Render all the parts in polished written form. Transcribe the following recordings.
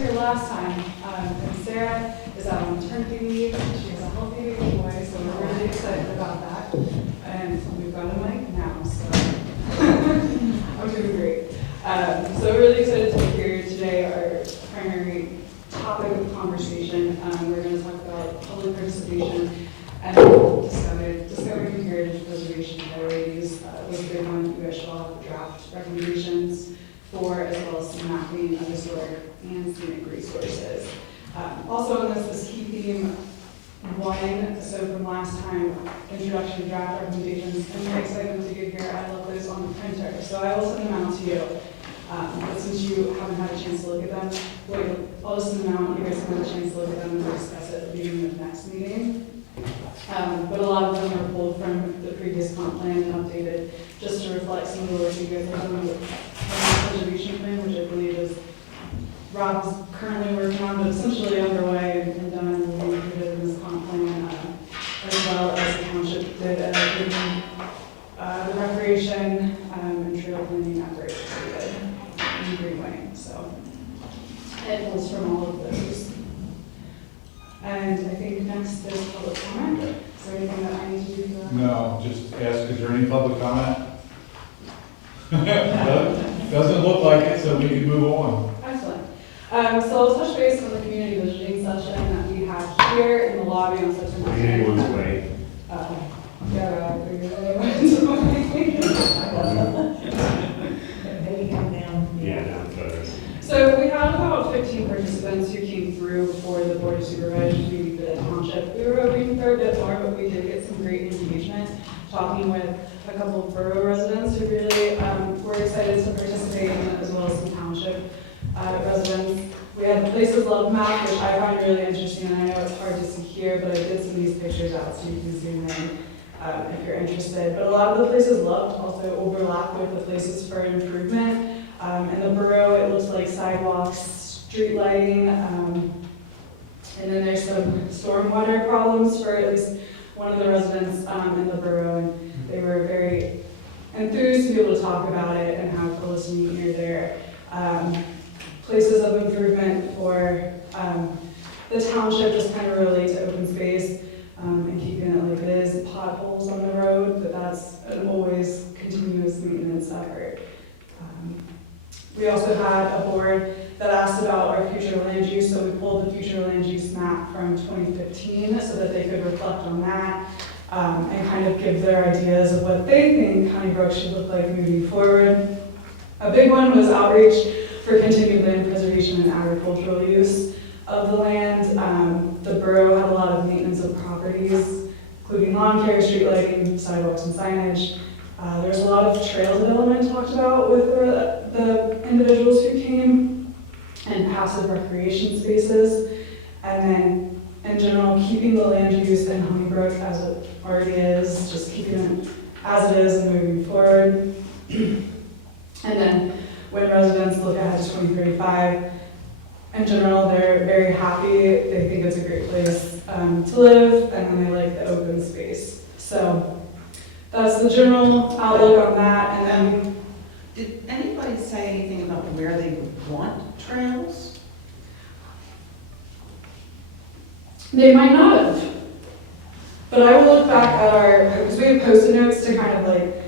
here last time, and Sarah is out on maternity leave. She has a healthy baby boy, so we're really excited about that. And we've got a mic now, so I'm doing great. So we're really excited to be here today. Our primary topic of conversation, we're going to talk about public participation and discovering heritage preservation priorities. Listed on U.S. Law draft recommendations for, as well as some mapping of historic and scenic resources. Also on this key theme one, so from last time, introduction draft recommendations. I'm very excited to get here. I love those on the printer, so I will send them out to you. But since you haven't had a chance to look at them, I'll just send them out. You guys can have a chance to look at them and discuss it at the beginning of the next meeting. But a lot of them are pulled from the previous comp plan and updated just to reflect some of the work you guys have done with the preservation plan, which I believe is Rob's currently working on, but essentially underway and done and will be included in this comp plan, as well as the township did the recreation and trail planning efforts in Greenway. So it pulls from all of those. And I think next is public comment. Is there anything that I need to do for that? No, just ask, is there any public comment? Doesn't look like it, so we can move on. Excellent. So I'll touch base on the community visiting session that we had here in the lobby on September 10th. Meeting was late. Yeah, I figured it Maybe come down. Yeah, no, better. So we had about 15 participants who came through before the Board of Supervisors meeting for the township. We were hoping for a bit more, but we did get some great engagement, talking with a couple of borough residents who really were excited to participate in it, as well as some township residents. We had the Places Love map, which I find really interesting, and I know it's hard to see here, but I did some of these pictures out so you can zoom in if you're interested. But a lot of the places loved also overlap with the places for improvement. In the borough, it looks like sidewalks, street lighting, and then there's some stormwater problems for at least one of the residents in the borough, and they were very enthused to be able to talk about it and have close to meet near their places of improvement for the township, just kind of relate to open space and keeping it like it is. Potholes on the road, but that's an always continuous maintenance effort. We also had a board that asked about our future land use, so we pulled the future land use map from 2015 so that they could reflect on that and kind of give their ideas of what they think Honeybrook should look like moving forward. A big one was outreach for continued land preservation and agricultural use of the land. The borough had a lot of maintenance of properties, including lawn care, street lighting, sidewalks, and signage. There's a lot of trail development talked about with the individuals who came, and passive recreation spaces. And then, in general, keeping the land use in Honeybrook as it already is, just keeping it as it is and moving forward. And then, when residents look ahead to 2035, in general, they're very happy. They think it's a great place to live, and then they like the open space. So that's the general outlook on that. And then, Did anybody say anything about where they would want trails? they might not have. But I will look back at because we have Post-it notes to kind of like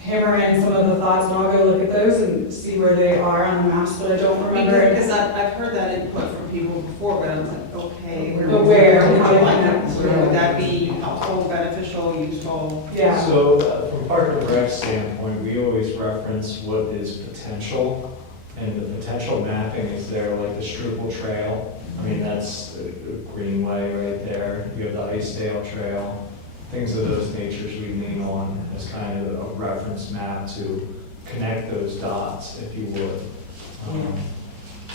hammer in some of the thoughts, and I'll go look at those and see where they are on the maps, but I don't remember. Because I've heard that input from people before, but I was like, okay. But where? Would How you do like I that? know? Would that be helpful, beneficial, useful? Yeah. So from Park and Rec standpoint, we always reference what is potential, and the potential mapping is there, like the Struble Trail. I mean, that's a greenway right there. You have the Icedale Trail. Things of those natures we lean on as kind of a reference map to connect those dots, if you would.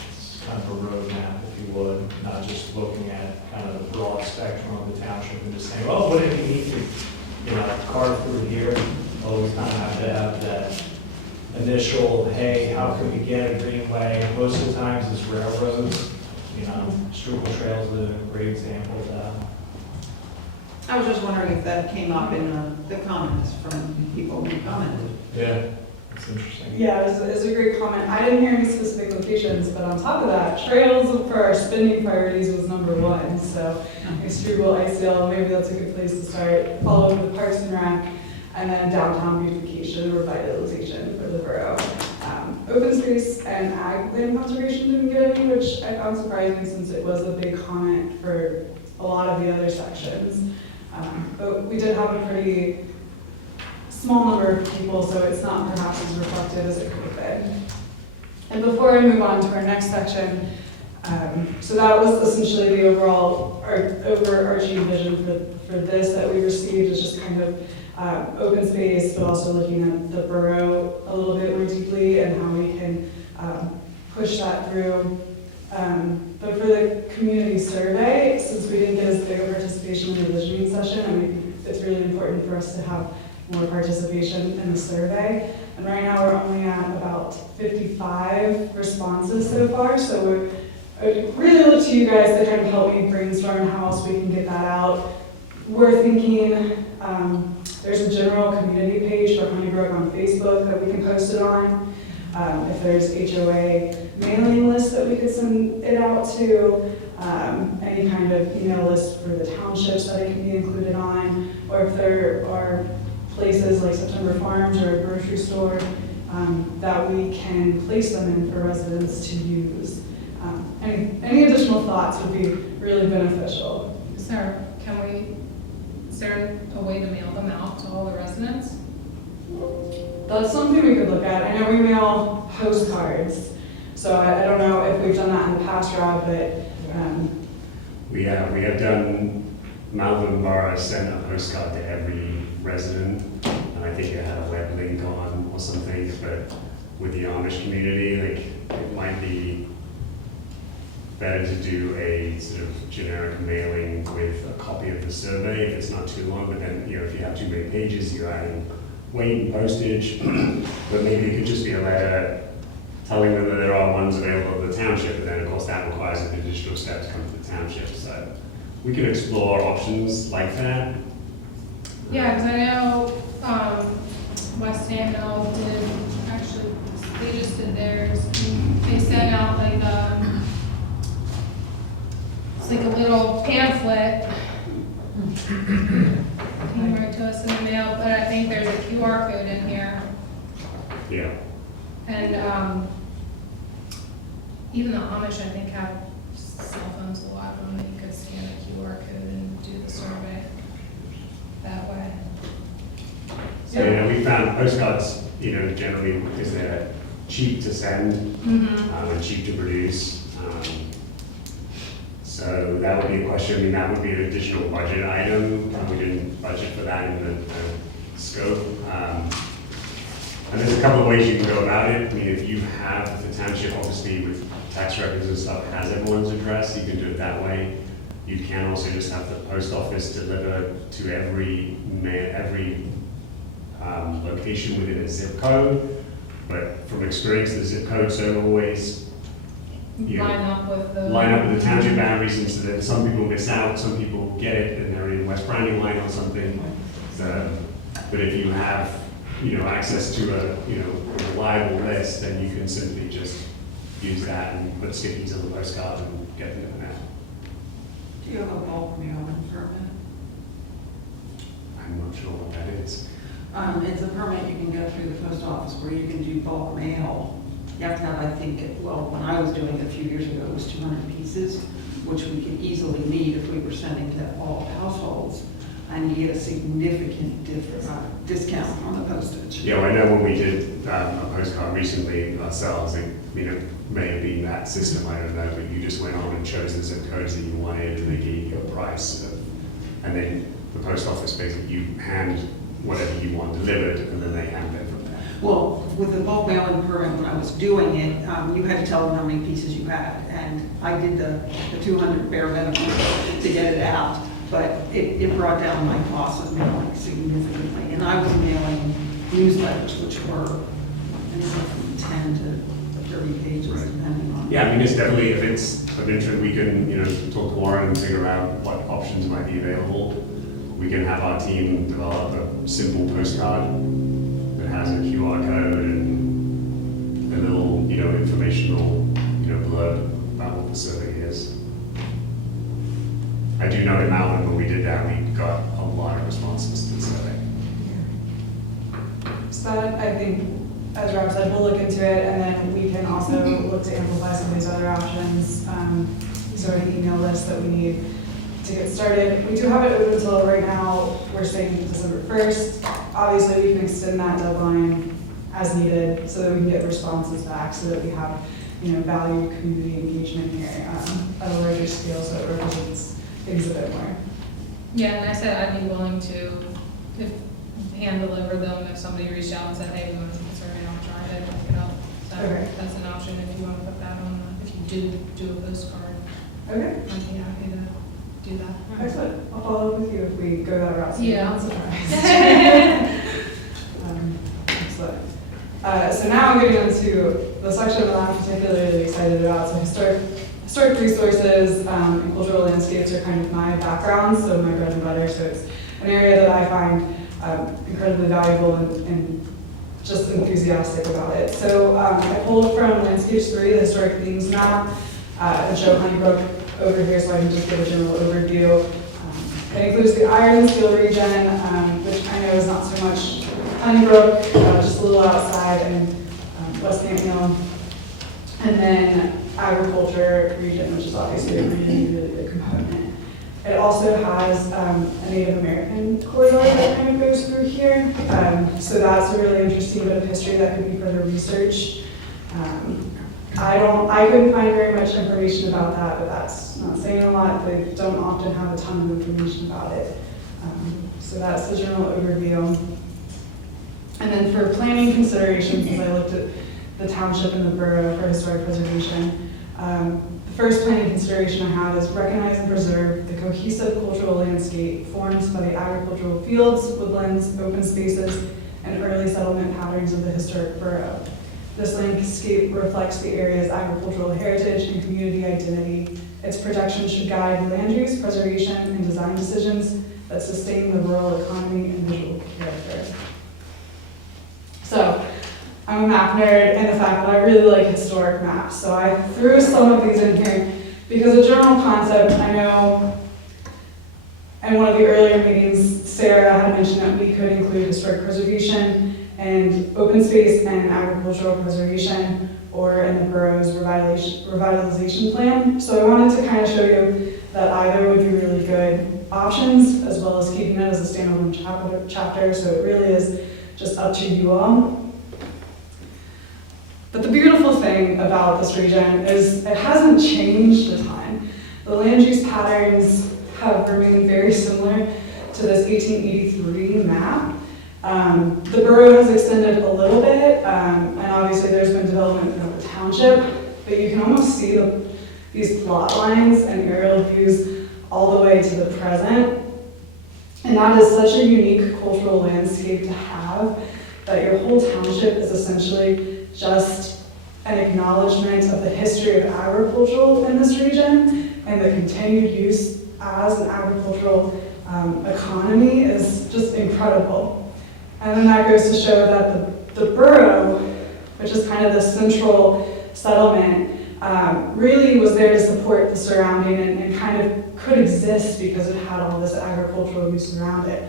It's kind of a road map, if you would, not just looking at kind of the broad spectrum of the township and just saying, oh, what if you need to, carve through here? Well, we kind of have to have that initial, hey, how can we get a greenway? Most of the times it's railroads. Struble Trail's a great example of that. I was just wondering if that came up in the comments from people who commented. Yeah. That's interesting. Yeah, it was a great comment. I didn't hear any specific locations, but on top of that, trails for our spending priorities was number one. So Struble, Icedale, maybe that's a good place to start. Followed with Parks and Rec, and then downtown beautification, revitalization for the borough. Open space and ag land conservation didn't get any, which I found surprising since it was a big comment for a lot of the other sections. But we did have a pretty small number of people, so it's not perhaps as reflective as it could have been. And before I move on to our next section, so that was essentially the overarching vision for this that we received, is just kind of open space, but also looking at the borough a little bit more deeply and how we can push that through. But for the community survey, since we didn't get as big a participation in the visioning session, I mean, it's really important for us to have more participation in the survey. And right now we're only at about 55 responses so far, so I would really look to you guys to kind of help me brainstorm how else we can get that out. We're thinking there's a general community page for Honeybrook on Facebook that we can post it on. If there's HOA mailing list that we could send it out to, any kind of email list for the townships that it can be included on, or if there are places like September Farms or a grocery store that we can place them in for residents to use. Any additional thoughts would be really beneficial. Is there a way to mail them out to all the residents? That's something we could look at. I know we mail postcards, so I don't know if we've done that in the past, Rob, but We have done, Malvern Borough sent a postcard to every resident, and I think it had a web link on or something, but with the Amish community, like, it might be better to do a sort of generic mailing with a copy of the survey if it's not too long, but then, if you have too many pages, you're adding weight and postage, but maybe it could just be a letter telling them that there are ones available at the township, but then of course that requires an additional step to come to the township, so we can explore options like that. Yeah, because I know West Hamhill did, actually, they just did theirs. They sent out like it's like a little pamphlet. Came right to us in the mail, but I think there's a QR code in here. Yeah. And even the Amish, I think, have cell phones, a lot of them, that you could scan a QR code and do the survey that way. So, we found postcards, generally because they're cheap to send and cheap to produce. So that would be a question, that would be an additional budget item. We didn't budget for that in the scope. And there's a couple of ways you can go about it. If you have the township, obviously with tax records and stuff, has everyone's address, you can do it that way. You can also just have the post office deliver to every location within a zip code. But from experience, the zip codes don't always Line up with the township boundaries, and so that some people miss out, some people get it, and they're in West Branding line or something. But if you have, access to a reliable list, then you can simply just use that and put stickies on the postcard and get them in the mail. Do you have a bulk mailing permit? I'm not sure what that is. It's a permit you can go through the post office where you can do bulk mail. You have to have, I think, when I was doing it a few years ago, it was 200 pieces, which we could easily meet if we were sending to all households, and you get a significant discount on the postage. Yeah, well, I know when we did a postcard recently ourselves, it may have been that system, I don't know, but you just went on and chose the zip codes that you wanted, and they gave you a price. And then the post office basically, you hand whatever you want delivered, and then they hand it from there. Well, with the bulk mailing permit, when I was doing it, you had to tell them how many pieces you had, and I did the 200 bare minimum to get it out, but it brought down my cost of mailing significantly, and I was mailing newsletters, which were anywhere from 10 to 30 pages, Right. depending on. Yeah, it's definitely, if it's of interest, we can, talk to Warren and figure out what options might be available. We can have our team develop a simple postcard that has a QR code and you know, in Malvern, when we did that, we got a lot of responses to the survey. So that, I think, as Rob said, we'll look into it, and then we can also look to amplify some of these other options. These are the email lists that we need to get started. We do have it open until right now, we're saying December 1st. Obviously, we can extend that deadline as needed so that we can get responses back, so that we have, valued community engagement here at a larger scale, so it represents things a bit more. Yeah, and I said I'd be willing to, hand deliver them if somebody reached out and said, hey, we want to take a survey, I'll try to pick it up. So Okay. that's an option if you want to put that on, if you do a postcard, Okay, I'd be happy to do that. excellent. I'll follow up with you if we go that route. So you're Yeah. not surprised. Excellent. So now I'm getting into the section that I'm particularly excited about. So historic resources and cultural landscapes are kind of my background, so my bread and butter. So it's an area that I find incredibly valuable and just enthusiastic about it. So I pulled from Landscapes 3, the historic themes map, and show Honeybrook over here so I can just give a general overview. It includes the iron and steel region, which I know is not so much Honeybrook, just a little outside, and West Campion. And then agriculture region, which is obviously a really, really big component. It also has a Native American corridor that kind of goes through here. So that's a really interesting bit of history that could be further researched. I couldn't find very much information about that, but that's not saying a lot. They don't often have a ton of information about it. So that's the general overview. And then for planning considerations, as I looked at the township and the borough for historic preservation, the first planning consideration I have is recognize and preserve the cohesive cultural landscape formed by the agricultural fields, woodlands, open spaces, and early settlement patterns of the historic borough. This landscape reflects the area's agricultural heritage and community identity. Its protection should guide land use, preservation, and design decisions that sustain the rural economy and visual character. So, I'm a map nerd, and the fact that I really like historic maps. So I threw some of these in here because a general concept, I know in one of the earlier meetings, Sarah had mentioned that we could include historic preservation and open space and agricultural preservation, or in the borough's revitalization plan. So I wanted to kind of show you that either would be really good options, as well as keeping it as a standalone chapter. So it really is just up to you all. But the beautiful thing about this region is it hasn't changed a ton. The land use patterns have remained very similar to this 1883 map. The borough has extended a little bit, and obviously there's been development in the township, but you can almost see these plot lines and aerial views all the way to the present. And that is such a unique cultural landscape to have, that your whole township is essentially just an acknowledgement of the history of agriculture in this region, and the continued use as an agricultural economy is just incredible. And then that goes to show that the borough, which is kind of the central settlement, really was there to support the surrounding and kind of could exist because it had all this agricultural use around it.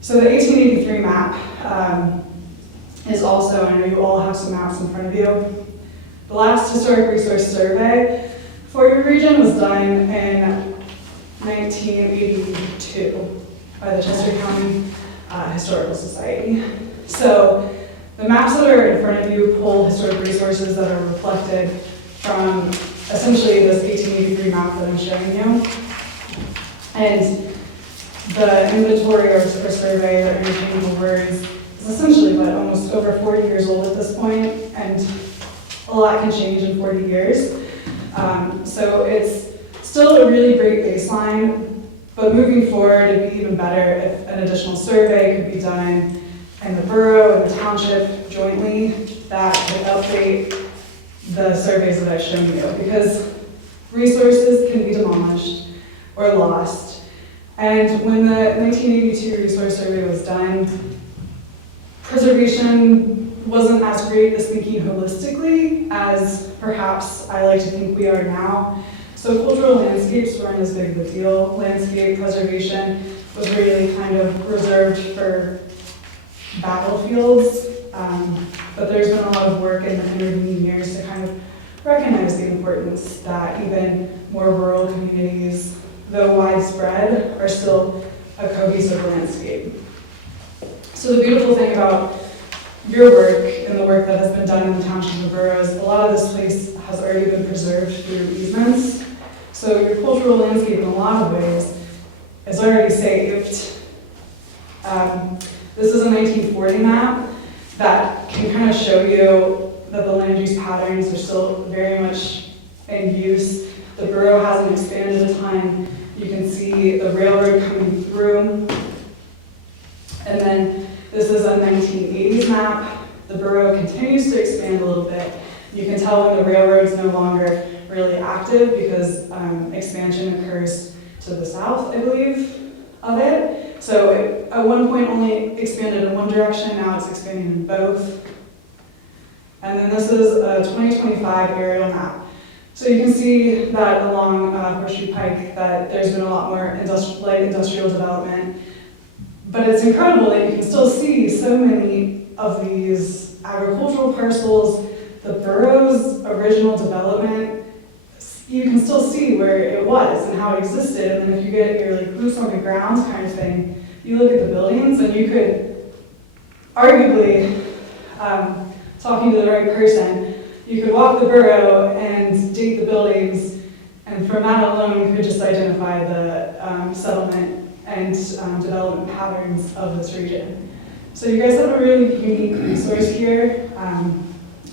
So the 1883 map is also, I know you all have some maps in front of you. The last historic resource survey for your region was done in 1982 by the Chester County Historical Society. So the maps that are in front of you pull historic resources that are reflected from essentially this 1883 map that I'm showing you. And the inventory or survey, or interchangeable words, is essentially almost over 40 years old at this point, and a lot can change in 40 years. So it's still a really great baseline, but moving forward, it'd be even better if an additional survey could be done in the borough and the township jointly that could update the surveys that I've shown you, because resources can be demolished or lost. And when the 1982 resource survey was done, preservation wasn't as great as thinking holistically as perhaps I like to think we are now. So cultural landscapes weren't as big of a deal. Landscape preservation was really kind of reserved for battlefields, but there's been a lot of work in the intervening years to kind of recognize the importance that even more rural communities, though widespread, are still a cohesive landscape. So the beautiful thing about your work and the work that has been done in the township and boroughs, a lot of this place has already been preserved through easements. So your cultural landscape in a lot of ways is already saved. This is a 1940 map that can kind of show you that the land use patterns are still very much in use. The borough hasn't expanded a ton. You can see the railroad coming through. And then this is a 1980s map. The borough continues to expand a little bit. You can tell when the railroad's no longer really active because expansion occurs to the south, I believe, of it. So it, at one point only expanded in one direction, now it's expanding in both. And then this is a 2025 aerial map. So you can see that along Horseshoe Pike that there's been a lot more light industrial development. But it's incredible that you can still see so many of these agricultural parcels, the borough's original development. You can still see where it was and how it existed. And then if you get your like boots on the ground kind of thing, you look at the buildings and you could arguably, talking to the right person, you could walk the borough and date the buildings, and from that alone you could just identify the settlement and development patterns of this region. So you guys have a really unique resource here.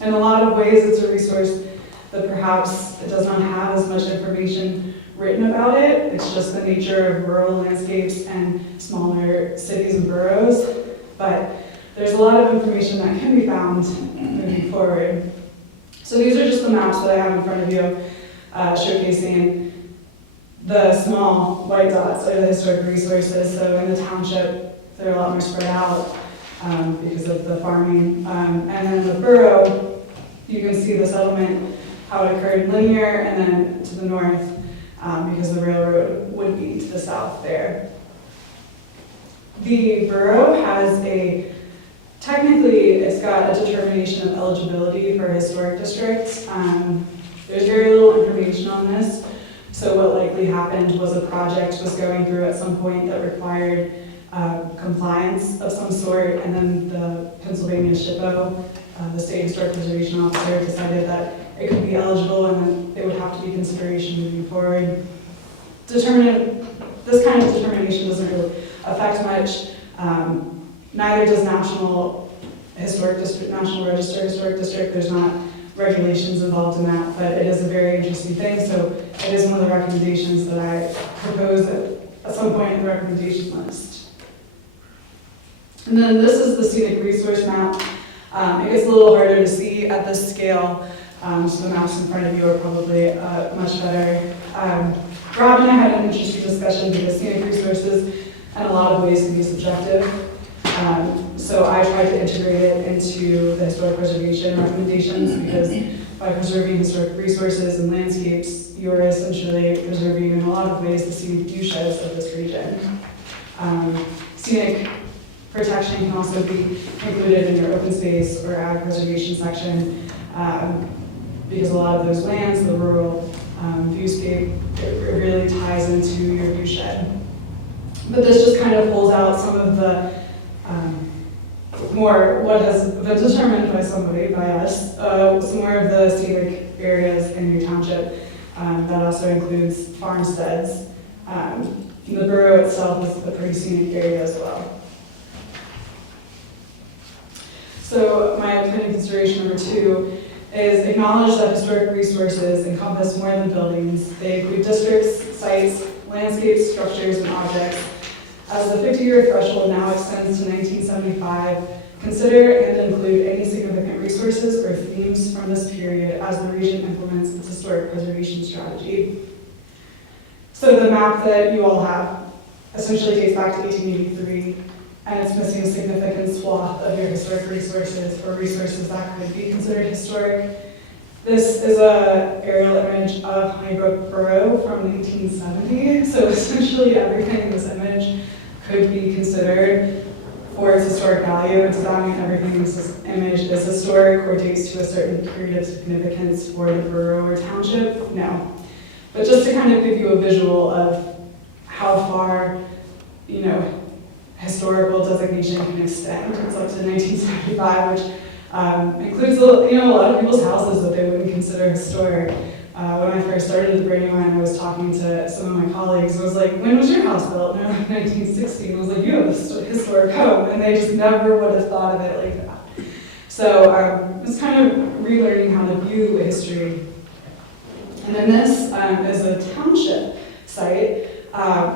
In a lot of ways it's a resource that perhaps it does not have as much information written about it. It's just the nature of rural landscapes and smaller cities and boroughs. But there's a lot of information that can be found moving forward. So these are just the maps that I have in front of you, showcasing the small white dots are the historic resources. So in the township, they're a lot more spread out because of the farming. And then in the borough, you can see the settlement, how it occurred linear, and then to the north, because the railroad would be to the south there. The borough has technically, it's got a determination of eligibility for a historic district. There's very little information on this. So what likely happened was a project was going through at some point that required compliance of some sort, and then the Pennsylvania SHPO, the State Historic Preservation Officer, decided that it could be eligible and then it would have to be consideration moving forward. This kind of determination doesn't really affect much. Neither does National Register Historic District. There's not regulations involved in that, but it is a very interesting thing. So it is one of the recommendations that I propose at some point in the recommendation list. And then this is the scenic resource map. It gets a little harder to see at this scale, so the maps in front of you are probably much better. Rob and I had an interesting discussion because scenic resources in a lot of ways can be subjective. So I tried to integrate it into the historic preservation recommendations because by preserving historic resources and landscapes, you're essentially preserving in a lot of ways the scenic viewsheds of this region. Scenic protection can also be included in your open space or ag preservation section because a lot of those lands, the rural viewscape, it really ties into your viewshed. But this just kind of pulls out some of the what has been determined by somebody, by us, some more of the scenic areas in your township. That also includes farmsteads. The borough itself is a pretty scenic area as well. So my planning consideration number 2 is acknowledge that historic resources encompass more than buildings. They include districts, sites, landscapes, structures, and objects. As the 50-year threshold now extends to 1975, consider and include any significant resources or themes from this period as the region implements its historic preservation strategy. So the map that you all have essentially dates back to 1883, and it's missing a significant swath of your historic resources or resources that could be considered historic. This is a aerial image of Honeybrook Borough from 1970. So essentially everything in this image could be considered for its historic value. It does not mean everything in this image is historic or dates to a certain period of significance for the borough or township. No. But just to kind of give you a visual of how far, you know, historical designation can extend. It's up to 1975, which includes a lot of people's houses that they wouldn't consider historic. When I first started at the Brandywine, I was talking to some of my colleagues. I was like, "When was your house built?" And they're like, 1960. And I was like, "You have a historic home," and they just never would have thought of it like that. So it's kind of relearning how to view history. And then this is a township site.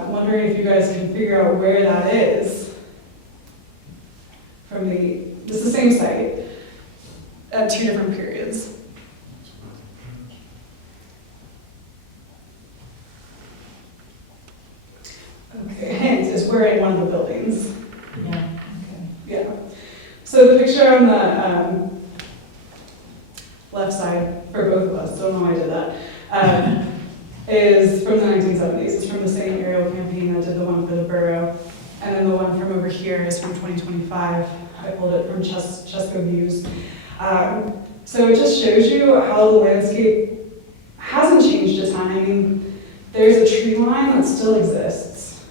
Wondering if you guys can figure out where that is from it's the same site at two different periods. Okay, hint is we're in one of the buildings. Yeah. Yeah. So the picture on the left side for both of us, don't know why I did that, is from the 1970s. It's from the same aerial campaign that did the one for the borough. And then the one from over here is from 2025. I pulled it from Chesco Views. So it just shows you how the landscape hasn't changed a ton. I mean, there's a tree line that still exists.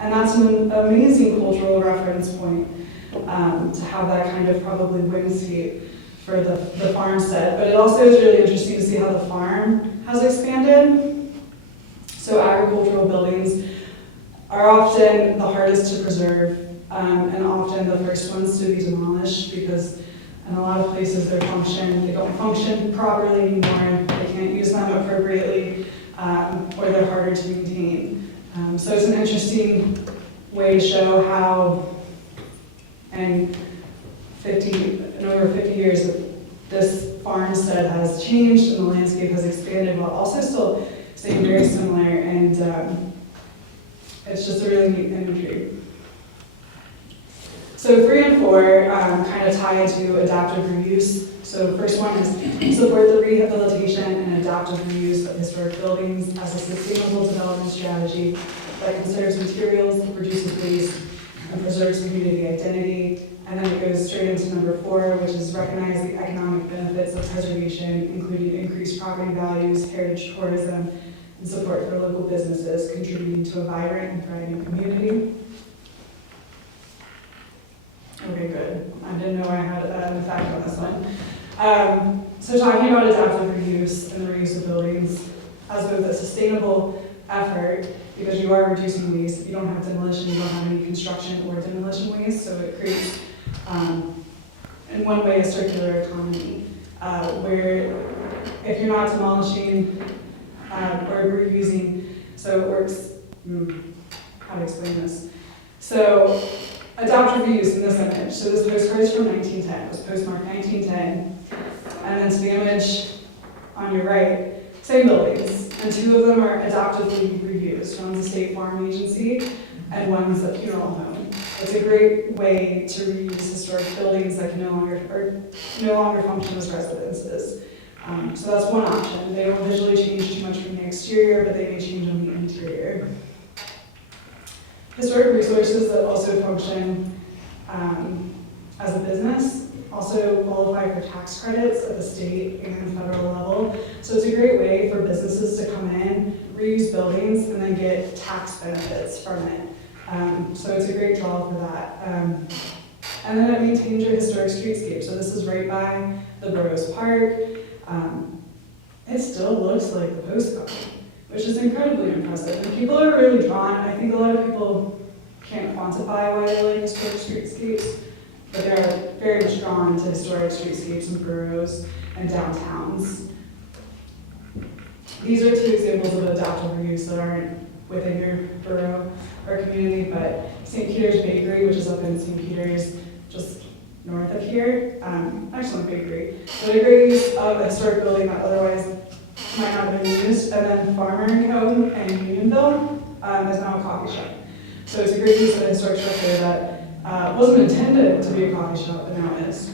And that's an amazing cultural reference point to have that kind of probably windscape for the farmstead. But it also is really interesting to see how the farm has expanded. So agricultural buildings are often the hardest to preserve and often the first ones to be demolished because in a lot of places they don't function properly anymore, they can't use them appropriately, or they're harder to maintain. So it's an interesting way to show how in over 50 years this farmstead has changed and the landscape has expanded while also still staying very similar, and it's just a really neat imagery. So 3 and 4 kind of tie into adaptive reuse. So the first one is support the rehabilitation and adaptive reuse of historic buildings as a sustainable development strategy that conserves materials, reduces waste, and preserves community identity. And then it goes straight into number 4, which is recognize the economic benefits of preservation, including increased property values, heritage tourism, and support for local businesses, contributing to a vibrant and thriving community. Okay, good. I didn't know I had an effect on this one. So talking about adaptive reuse and the reuse of buildings as both a sustainable effort, because you are reducing waste. If you don't have demolition, you don't have any construction or demolition waste, so it creates, in one way, a circular economy, where if you're not demolishing or reusing, so it works, how to explain this? So adaptive reuse in this image. So this postcard is from 1910. It was postmarked 1910. And then to the image on your right, same buildings. And 2 of them are adaptively reused. One's a state farm agency and one's a funeral home. It's a great way to reuse historic buildings that can no longer function as residences. So that's one option. They don't visually change too much from the exterior, but they may change on the interior. Historic resources that also function as a business also qualify for tax credits at the state and federal level. So it's a great way for businesses to come in, reuse buildings, and then get tax benefits from it. So it's a great draw for that. And then it maintains your historic streetscape. So this is right by the Burroughs Park. It still looks like the postcard, which is incredibly impressive. And people are really drawn. I think a lot of people can't quantify why they like historic streetscapes, but they're very much drawn to historic streetscapes and boroughs and downtowns. These are 2 examples of adaptive reuse that aren't within your borough or community, but St. Peter's Bakery, which is up in St. Peter's, just north of here, excellent bakery. But a great use of a historic building that otherwise might not have been used. And then Farmer & Co. in Unionville is now a coffee shop. So it's a great use of a historic structure that wasn't intended to be a coffee shop, but now is.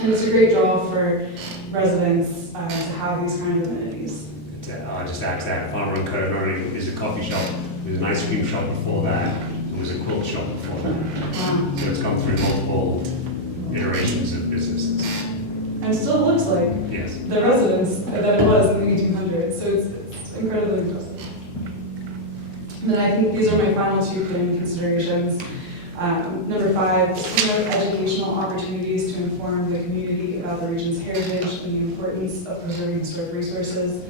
And it's a great draw for residents to have these kind of amenities. Just add to that, Farmer and Co. not only is a coffee shop, there's an ice cream shop before that, there was a quilt shop before that. So it's gone through multiple iterations of businesses. And it still looks like Yes. the residence that it was in the 1800s, so it's incredibly impressive. And then I think these are my final two planning considerations. Number 5, promote educational opportunities to inform the community about the region's heritage and the importance of preserving historic resources.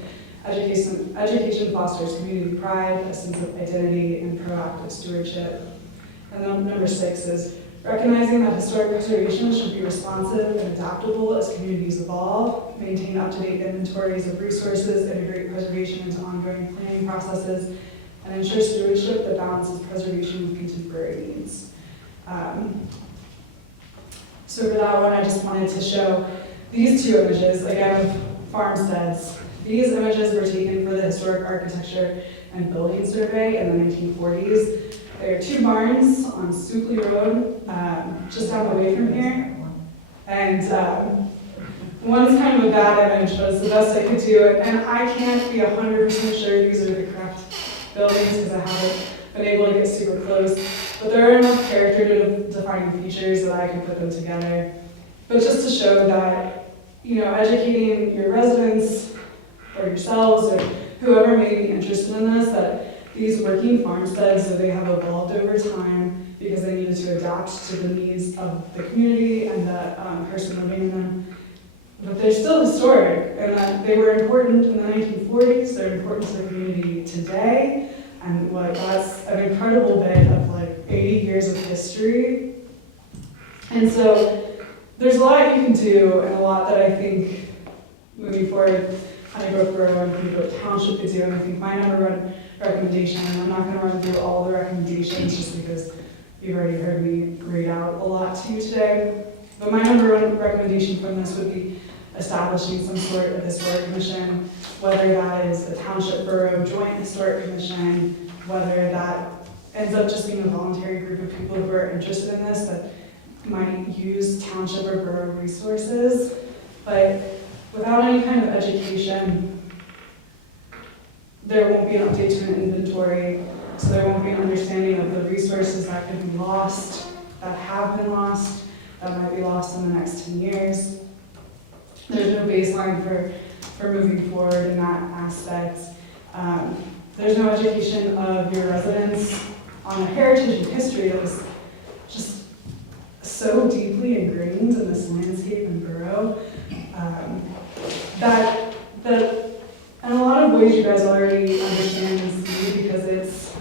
Education fosters community pride, a sense of identity, and proactive stewardship. And then number 6 is recognizing that historic preservation should be responsive and adaptable as communities evolve, maintain up-to-date inventories of resources, integrate preservation into ongoing planning processes, and ensure stewardship that balances preservation with contemporary needs. So for that one, I just wanted to show these two images, again, of farmsteads. These images were taken for the Historic Architecture and Building Survey in the 1940s. There are 2 barns on Supley Road, just down the way from here. And one's kind of a bad image, but it's the best I could do. And I can't be 100% sure these are the correct buildings because I haven't been able to get super close. But there are enough character defining features that I can put them together. But just to show that, you know, educating your residents or yourselves or whoever may be interested in this, that these working farmsteads, so they have evolved over time because they needed to adapt to the needs of the community and the person living in them. But they're still historic, and that they were important in the 1940s, they're important to the community today, and that's an incredible bit of like 80 years of history. And so there's a lot you can do, and a lot that I think moving forward, Honeybrook Borough and Honeybrook Township could do, and I think my number one recommendation, and I'm not going to run through all the recommendations just because you've already heard me read out a lot to you today, but my number one recommendation from this would be establishing some sort of historic commission, whether that is a township borough joint historic commission, whether that ends up just being a voluntary group of people who are interested in this that might use township or borough resources, but without any kind of education, there won't be an update to an inventory, so there won't be an understanding of the resources that could be lost, that have been lost, that might be lost in the next 10 years. There's no baseline for moving forward in that aspect. There's no education of your residents on the heritage and history that was just so deeply ingrained in this landscape and borough. That in a lot of ways you guys already understand and see because it's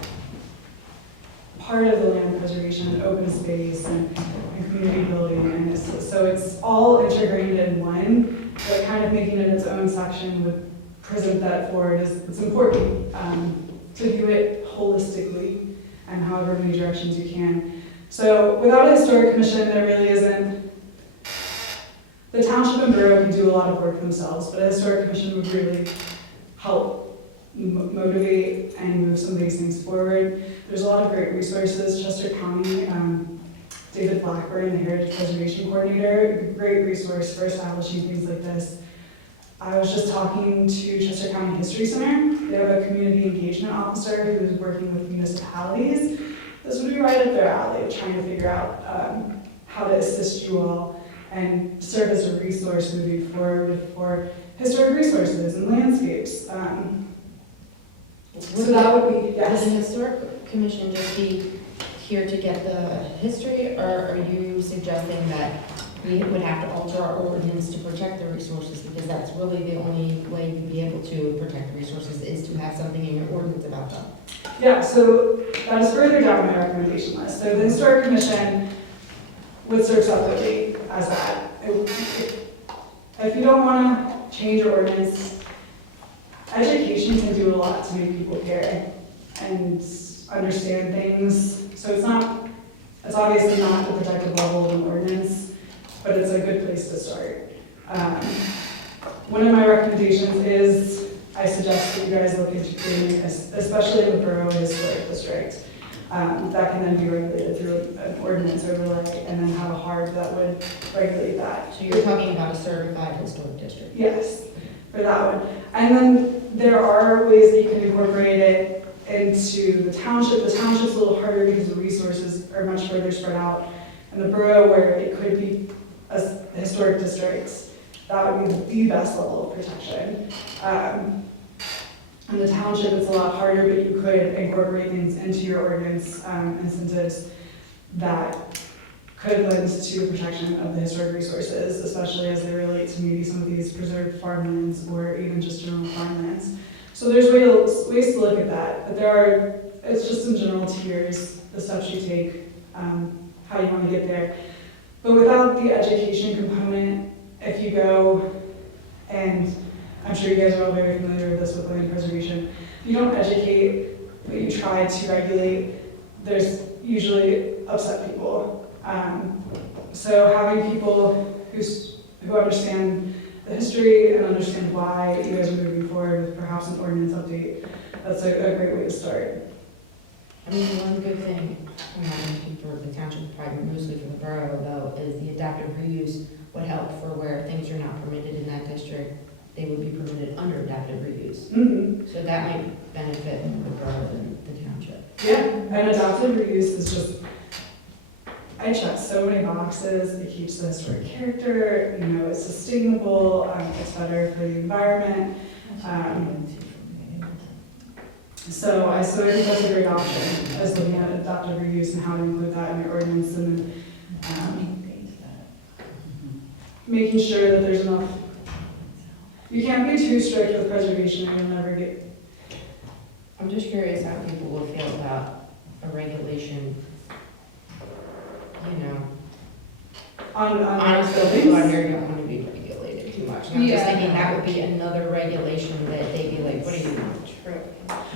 part of the land preservation and open space and community building, and so it's all integrated in one, but kind of making it its own section would present that forward as it's important to view it holistically and however many directions you can. So without a historic commission, there really isn't. The township and borough can do a lot of work themselves, but a historic commission would really help motivate and move some of these things forward. There's a lot of great resources. Chester County, David Blackburn, the Heritage Preservation Coordinator, great resource for establishing things like this. I was just talking to Chester County History Center. They have a community engagement officer who is working with municipalities. This would be right up their alley of trying to figure out how to assist you all and serve as a resource moving forward for historic resources and landscapes. So that would be, yes. Would the historic commission just be here to get the history, or are you suggesting that we would have to alter our ordinance to protect the resources? Because that's really the only way you'd be able to protect the resources is to have something in your ordinance about them. Yeah, so that is further down my recommendation list. So the historic commission would serve separately as that. If you don't want to change your ordinance, education can do a lot to make people care and understand things. So it's obviously not the protective level of an ordinance, but it's a good place to start. One of my recommendations is I suggest that you guys look into creating, especially in the borough historic district, that can then be regulated through an ordinance overlay, and then how hard that would regulate that. So you're talking about a certified historic district? Yes, for that one. And then there are ways that you can incorporate it into the township. The township's a little harder because the resources are much further spread out. And the borough, where it could be a historic districts, that would be the best level of protection. In the township, it's a lot harder, but you could incorporate things into your ordinance, instances that could lend to the protection of the historic resources, especially as they relate to maybe some of these preserved farmlands or even just general farmlands. So there's ways to look at that, but it's just some general tiers, the steps you take, how you want to get there. But without the education component, if you go, and I'm sure you guys are all very familiar with this with land preservation, if you don't educate, but you try to regulate, there's usually upset people. So having people who understand the history and understand why you guys are moving forward with perhaps an ordinance update, that's a great way to start. I mean, one good thing, I'm not looking for the township, probably mostly for the borough though, is the adaptive reuse would help for where things are not permitted in that district, they would be permitted under adaptive reuse. Mm-hmm. So that might benefit more the borough than the township. Yeah, and adaptive reuse is just, I check so many boxes. It keeps the historic character, it's sustainable, it's better for the environment. So I think that's a great option, is looking at adaptive reuse and how to include that in your ordinance, and then making sure that there's enough. You can't be too strict with preservation, and you'll never get. I'm just curious how people will feel about a regulation, honestly, people out here don't want to be regulated too much. And I'm just Yeah. thinking that would be another regulation that they'd be like, what are you doing?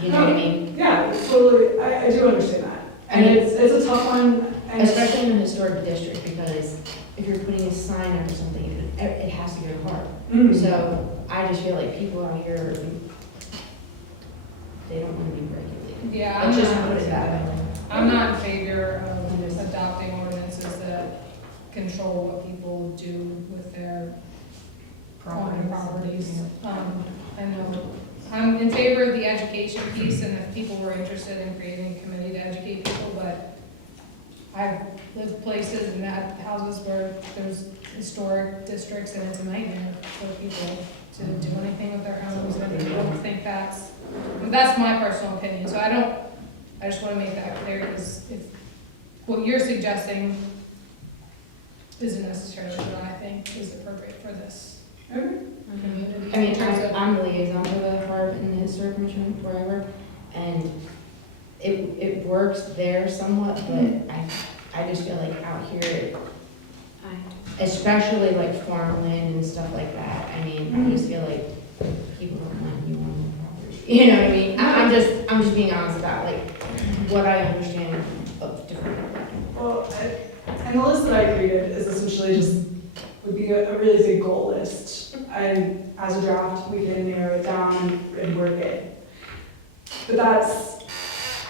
You know what I mean? Yeah, totally. I do understand that, and I mean- it's a tough one, and Especially in a historic district, because if you're putting a sign up or something, it has to go hard. Mhm. So I just feel like people out here, they don't want to be regulated. Yeah, Let's just put it that way. I'm not in favor of adopting ordinances that control what people do with their properties. I know, I'm in favor of the education piece, and if people were interested in creating a committee to educate people, but I've lived places and had houses where there's historic districts, and it's a nightmare for people to do anything with their homes, and I don't think that's my personal opinion, so I just want to make that clear, because if what you're suggesting isn't necessarily what I think is appropriate for this Okay. community. I mean, In terms of- I'm the liaison for the Harp and the Historic Commission where I work, and it works there somewhat, but I just feel like out here, especially like farmland and stuff like that, I mean, I just feel like people don't want you on their property. You know what I mean? I'm just being honest about like what I understand of different. Well, and the list that I created is essentially would be a really big goal list. And as a draft, we can narrow it down and work it. But that's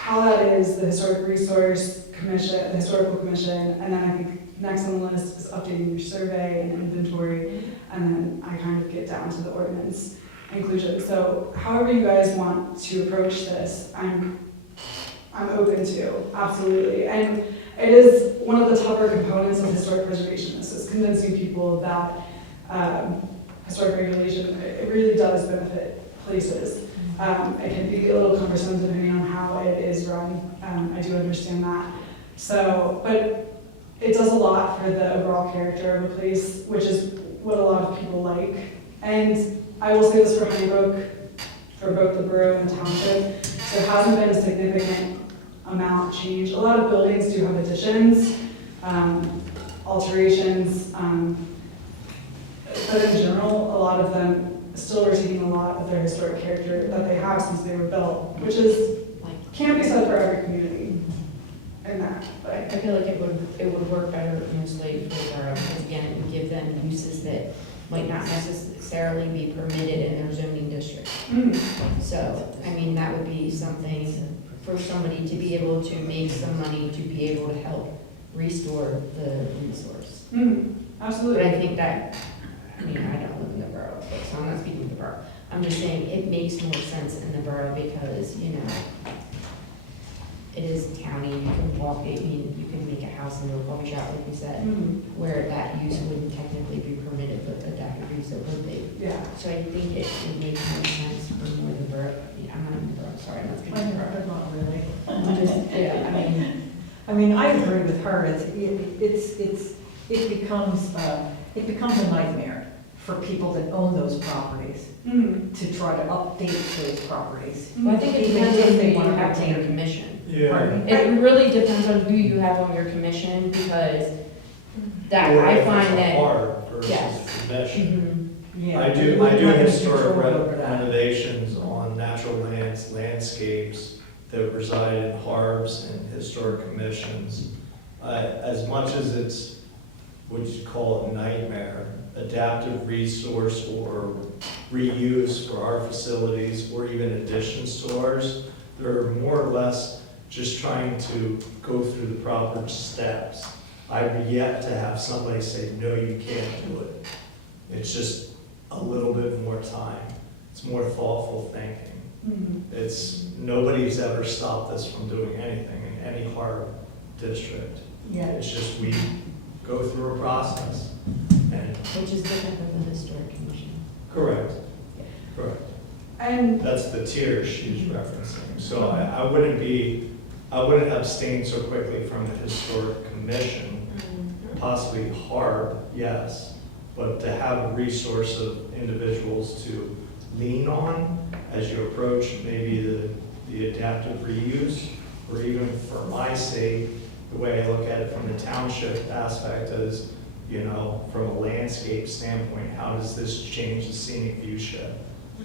how that is the Historic Resource Commission, the Historical Commission, and then I think next on the list is updating your survey and inventory, and then I kind of get down to the ordinance inclusion. So however you guys want to approach this, I'm open to, absolutely. And it is one of the tougher components of historic preservation. This is convincing people that historic regulation, it really does benefit places. It can be a little cumbersome depending on how it is run. I do understand that. So, but it does a lot for the overall character of a place, which is what a lot of people like. And I will say this for Honeybrook, for both the borough and the township, there hasn't been a significant amount of change. A lot of buildings do have additions, alterations, but in general, a lot of them still retaining a lot of their historic character that they have since they were built, which is, can't be said for every community in that, but. I feel like it would work better mostly for borough, because again, it would give them uses that might not necessarily be permitted in their zoning district. So, I mean, that would be something for somebody to be able to make some money to be able to help restore the resource. But Absolutely. I think that, I mean, I don't live in the borough, so I'm not speaking of the borough. I'm just saying it makes more sense in the borough because, you know, it is county, you can walk, I mean, you can make a house into a coffee shop, like you said, where that use wouldn't technically be permitted, but adaptive reuse it would be. Yeah. So I think it would make more sense for more the borough, I'm not in the borough, sorry, I'm not speaking of the borough. But not really. I'm just, yeah, I mean, I agree with her, it becomes a nightmare for people that own those properties to try to update those properties. well, I think it Even depends if on they who you wanna have on your retain- commission. Pardon me? It really depends on who you have on your commission, because that, Or I if it's find a that, park versus yes. a commission. Yeah, I you do wouldn't have any historic control over that. renovations on natural landscapes that reside in harbors and historic commissions. As much as it's, what you call a nightmare, adaptive resource or reuse for our facilities or even additions to ours, they're more or less just trying to go through the proper steps. I've yet to have somebody say, no, you can't do it. It's just a little bit more time. It's more thoughtful thinking. Nobody's ever stopped us from doing anything in any harbor district. Yeah, It's just we go through a process. And which is different than the historic commission. correct, correct. And That's the tier she's referencing. So I wouldn't abstain so quickly from the historic commission, possibly HARB, yes, but to have a resource of individuals to lean on as you approach maybe the adaptive reuse, or even for my sake, the way I look at it from the township aspect is, you know, from a landscape standpoint, how does this change the scenic view shed,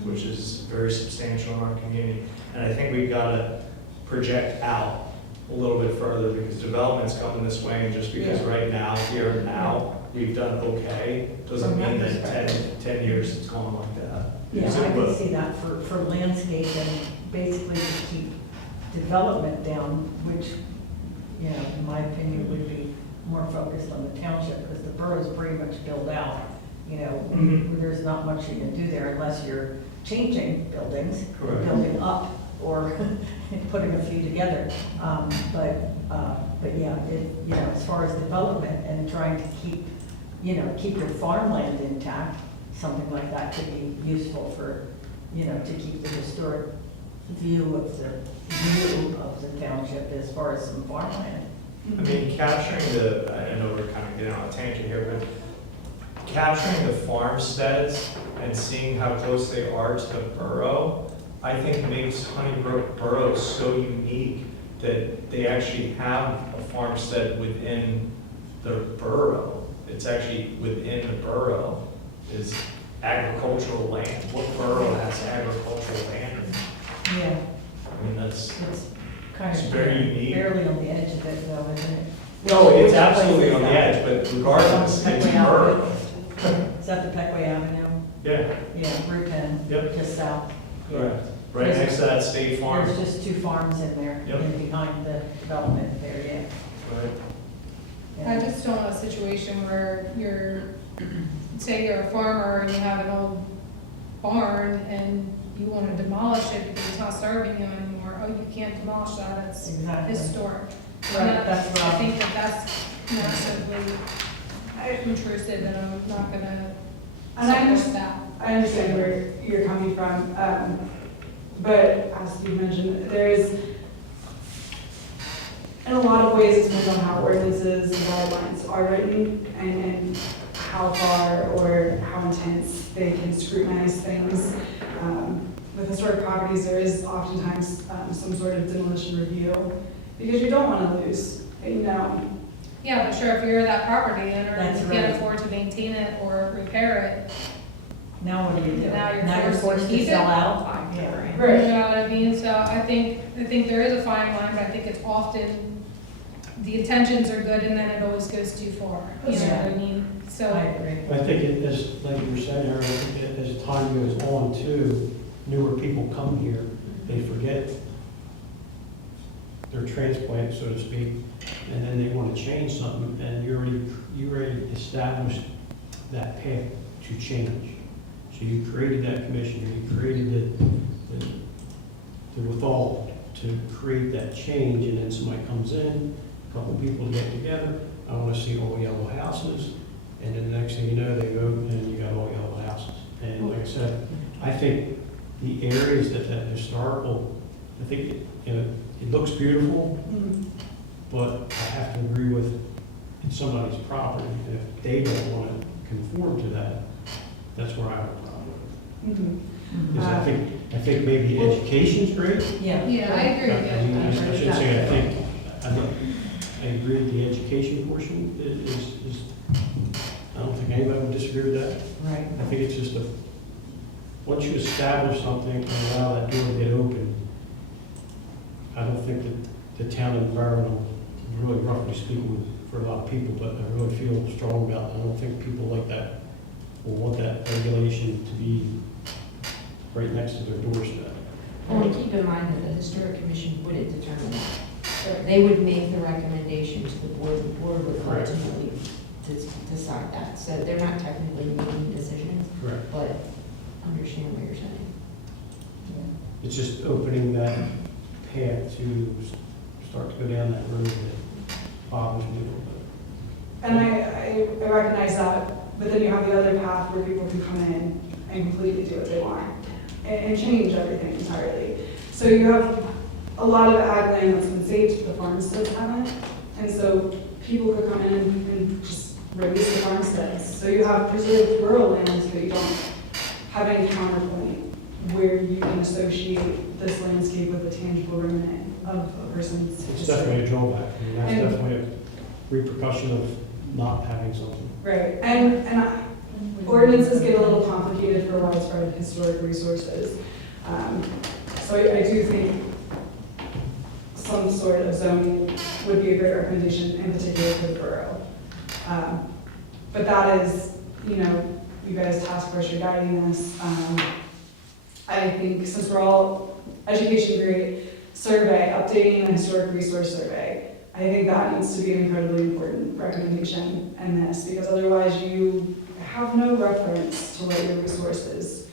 which is very substantial in our community. And I think we've got to project out a little bit further because development's coming this way, and just because right now, here and now, we've done okay, doesn't From that mean that perspective. 10 years it's gone like that. yeah, Because I it can will. see that for landscape and basically to keep development down, which, you know, in my opinion, would be more focused on the township, because the borough's pretty much built out. You know, Mhm. there's not much you can do there unless you're changing buildings, Correct. building up, or putting a few together. But yeah, you know, as far as development and trying to keep, you know, keep your farmland intact, something like that could be useful for, you know, to keep the historic view of the township as far as some farmland. I mean, capturing I know we're kind of getting on a tangent here, but capturing the farmsteads and seeing how close they are to the borough, I think makes Honeybrook Borough so unique that they actually have a farmstead within the borough. It's actually within the borough is agricultural land. What borough has agricultural land? Yeah, I mean, that's, it's kind It's of very unique. barely on the edge of it though, isn't it? no, it's Which absolutely place is on the that? edge, but regardless, it's Pequay borough. Avenue? Is that the Pequay Avenue? Yeah, Yeah, Route 10. Yep. Just south. Yeah. correct. Right next to that State Farm. There's just two farms in there, Yep. and behind the development there, yeah. Right. Yeah. I just don't want a situation where say you're a farmer and you have an old barn and you want to demolish it because it's not serving you anymore. Oh, you can't demolish that, it's Exactly. historic. Right, And that's what I I'm- think that's massively intrusive, and I'm not gonna And I support that. I understand where you're coming from, but as you mentioned, there's, in a lot of ways, it depends on how ordinances and guidelines are written and how far or how intense they can scrutinize things. With historic properties, there is oftentimes some sort of demolition review, because you don't want to lose, you know. Yeah, but sure, if you're that property owner and That's you can't right. afford to maintain it or repair it, Now what do you do? Now you're forced to to keep sell it? out? Yeah. you know what I mean? So I think there is a fine line, but I think it's often, the intentions are good and then it always goes too far, you know what I mean? I So, agree. I think it is, like you were saying, Aaron, I think that as time goes on too, newer people come here, they forget they're transplanted, so to speak, and then they want to change something, and you already established that path to change. So you created that commission, you created the withal to create that change, and then somebody comes in, a couple people get together, I want to see all yellow houses, and then the next thing you know, they vote, and you got all yellow houses. And like I said, I think the areas that historical, I think, it looks beautiful, but I have to agree with, it's somebody's property, and if they don't want to conform to that, that's where I have a problem with it. Because I think maybe education's great. Yeah. Yeah, I agree with I mean, I that. shouldn't say I think, I agree with the education portion is, I don't think anybody would disagree with that. Right. I think it's just once you establish something and allow that door to get open, I don't think that the town environment, really roughly speaking, for a lot of people, but I really feel strong about it. I don't think people like that will want that regulation to be right next to their doorstep. And keep in mind that the historic commission wouldn't determine that. They would make the recommendation to the board would Correct. ultimately decide that. So they're not technically making decisions, Correct. but understand what you're saying. It's just opening that path to start to go down that road that bothers me a little bit. And I recognize that, but then you have the other path where people can come in and completely do what they want and change everything entirely. So you have a lot of ag land that's been saved, the farmsteads haven't. And so people could come in and just release the farmsteads. So you have preserved rural lands, but you don't have any counterpoint where you can associate this landscape with a tangible remnant of a person's It's history. definitely a drawback. I mean, that's And- definitely a repercussion of not having something. Right, ordinances get a little complicated for widespread historic resources. So I do think some sort of zoning would be a great recommendation, in particular for the borough. But that is, you guys task force are guiding this. I think since we're all education grade survey, updating the historic resource survey, I think that needs to be an incredibly important recommendation in this, because otherwise you have no reference to what your resources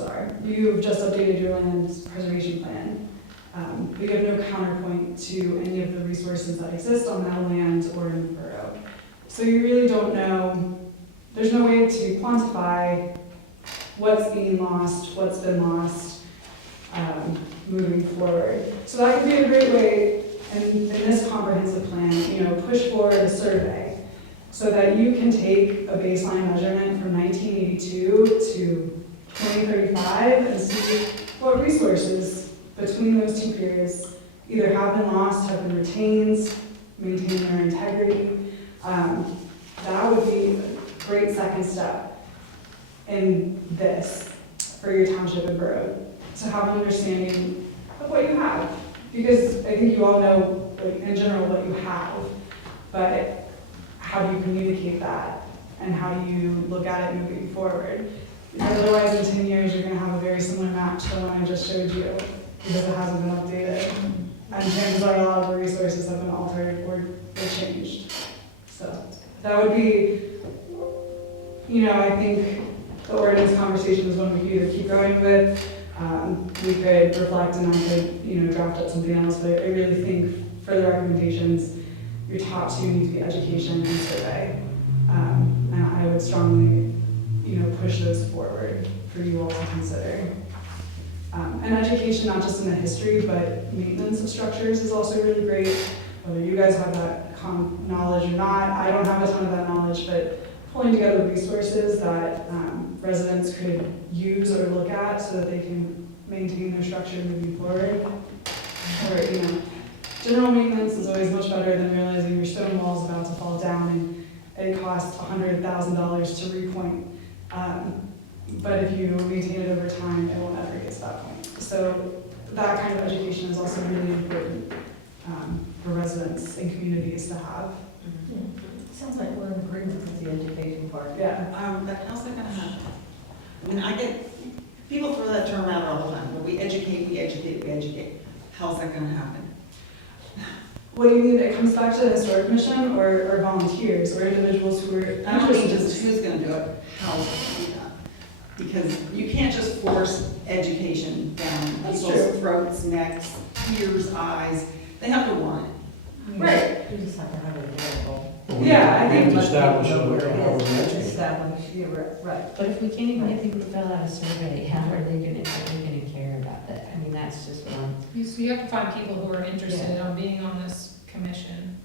are. You've just updated your land preservation plan. But you have no counterpoint to any of the resources that exist on that land or in the borough. So you really don't know, there's no way to quantify what's being lost, what's been lost, moving forward. So that could be a great way, in this comprehensive plan, push forward a survey so that you can take a baseline measurement from 1982 to 2035 and see what resources between those two periods either have been lost, have been retained, maintain their integrity. That would be a great second step in this for your township and borough, to have an understanding of what you have. Because I think you all know, like, in general, what you have, but how do you communicate that and how do you look at it moving forward? Because otherwise, in 10 years, you're going to have a very similar map to the one I just showed you, because it hasn't been updated. And chances are a lot of the resources have been altered or changed. So that would be, I think the ordinance conversation is one we could either keep going with. We could reflect and I could, draft up something else, but I really think for the recommendations, your top two need to be education and survey. And I would strongly, push those forward for you all to consider. And education, not just in the history, but maintenance of structures is also really great. Whether you guys have that knowledge or not, I don't have a ton of that knowledge, but pulling together resources that residents could use or look at so that they can maintain their structure moving forward. Or, general maintenance is always much better than realizing your stone wall is about to fall down and it costs $100,000 to repoint. But if you maintain it over time, it will never get to that point. So that kind of education is also really important for residents and communities to have. Sounds like we're in agreement with the education part. Yeah. But how's that gonna happen? I mean, I get, people throw that term out all the time, but we educate. How's that gonna happen? what you need, it comes back to the historic commission or volunteers or individuals who are I don't mean interested. just who's gonna do it, how it's gonna be done. Because you can't just force education down That's people's true. throats, necks, ears, eyes. They have to want it. Right. You just have to have it available. Yeah, I We think have to Let establish people know where how it we're is. educating. Establish, yeah, right. But if we can't even get people to fill out a survey, how are they gonna care about that? I mean, that's just what I'm. You have to find people who are interested on being on this commission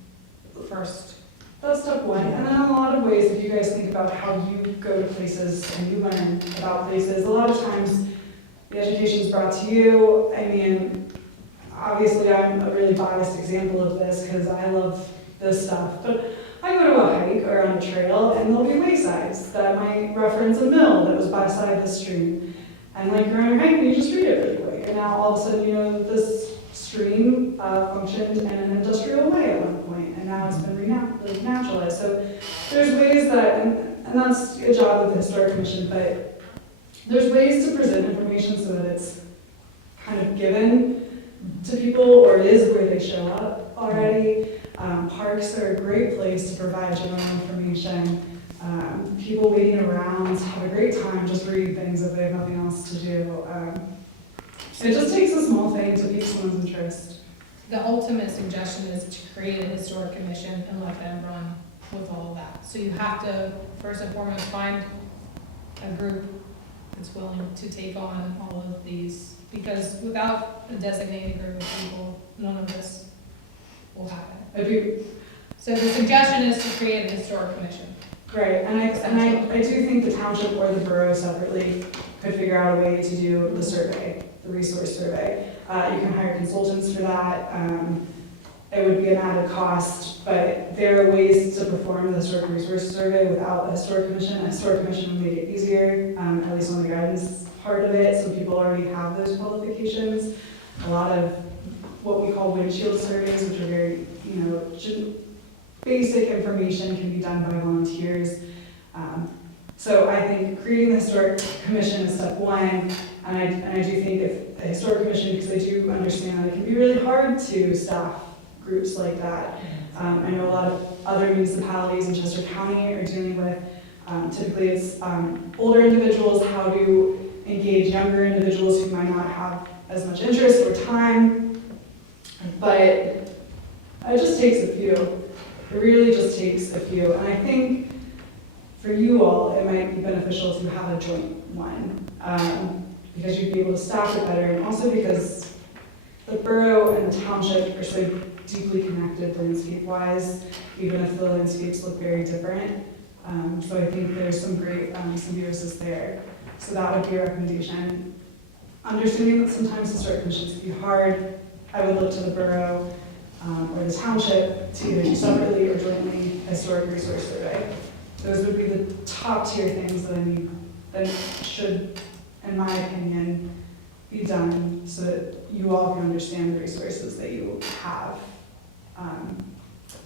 first. That's step one. And then in a lot of ways, if you guys think about how you go to places and you learn about places, a lot of times the education is brought to you. I mean, obviously I'm a really biased example of this because I love this stuff, but I go to a hike or on a trail and there'll be waysides that might reference a mill that was beside the stream. And like you're on your hike and you just read it really quick. And now all of a sudden you know that this stream functioned in an industrial way at one point, and now it's been naturalized. So there's ways that, and that's a job of the Historic Commission, but there's ways to present information so that it's kind of given to people, or it is where they show up already. Parks are a great place to provide general information. People waiting around have a great time just reading things if they have nothing else to do. It just takes a small thing to pique someone's interest. The ultimate suggestion is to create a historic commission and let them run with all of that. So you have to, first and foremost, find a group that's willing to take on all of these, because without a designated group of people, none of this will happen. If you, So the suggestion is to create a historic commission. right, and I do think the township or the borough separately could figure out a way to do the survey, the resource survey. You can hire consultants for that. It would be an added cost, but there are ways to perform the historic resource survey without a historic commission. A historic commission would make it easier, at least on the guidance part of it, so people already have those qualifications. A lot of what we call windshield surveys, which are very, basic information, can be done by volunteers. So I think creating the historic commission is step one, and I do think if the historic commission, because I do understand that it can be really hard to staff groups like that. I know a lot of other municipalities in Chester County are dealing with, typically it's older individuals, how to engage younger individuals who might not have as much interest or time, but it just takes a few. It really just takes a few, and I think for you all, it might be beneficial to have a joint one, because you'd be able to staff it better, and also because the borough and the township are so deeply connected landscape-wise, even if the landscapes look very different. So I think there's some great symbiosis there. So that would be a recommendation. Understanding that sometimes historic commissions can be hard, I would look to the borough or the township to either do separately or jointly a historic resource survey. Those would be the top tier things that should, in my opinion, be done so that you all can understand the resources that you have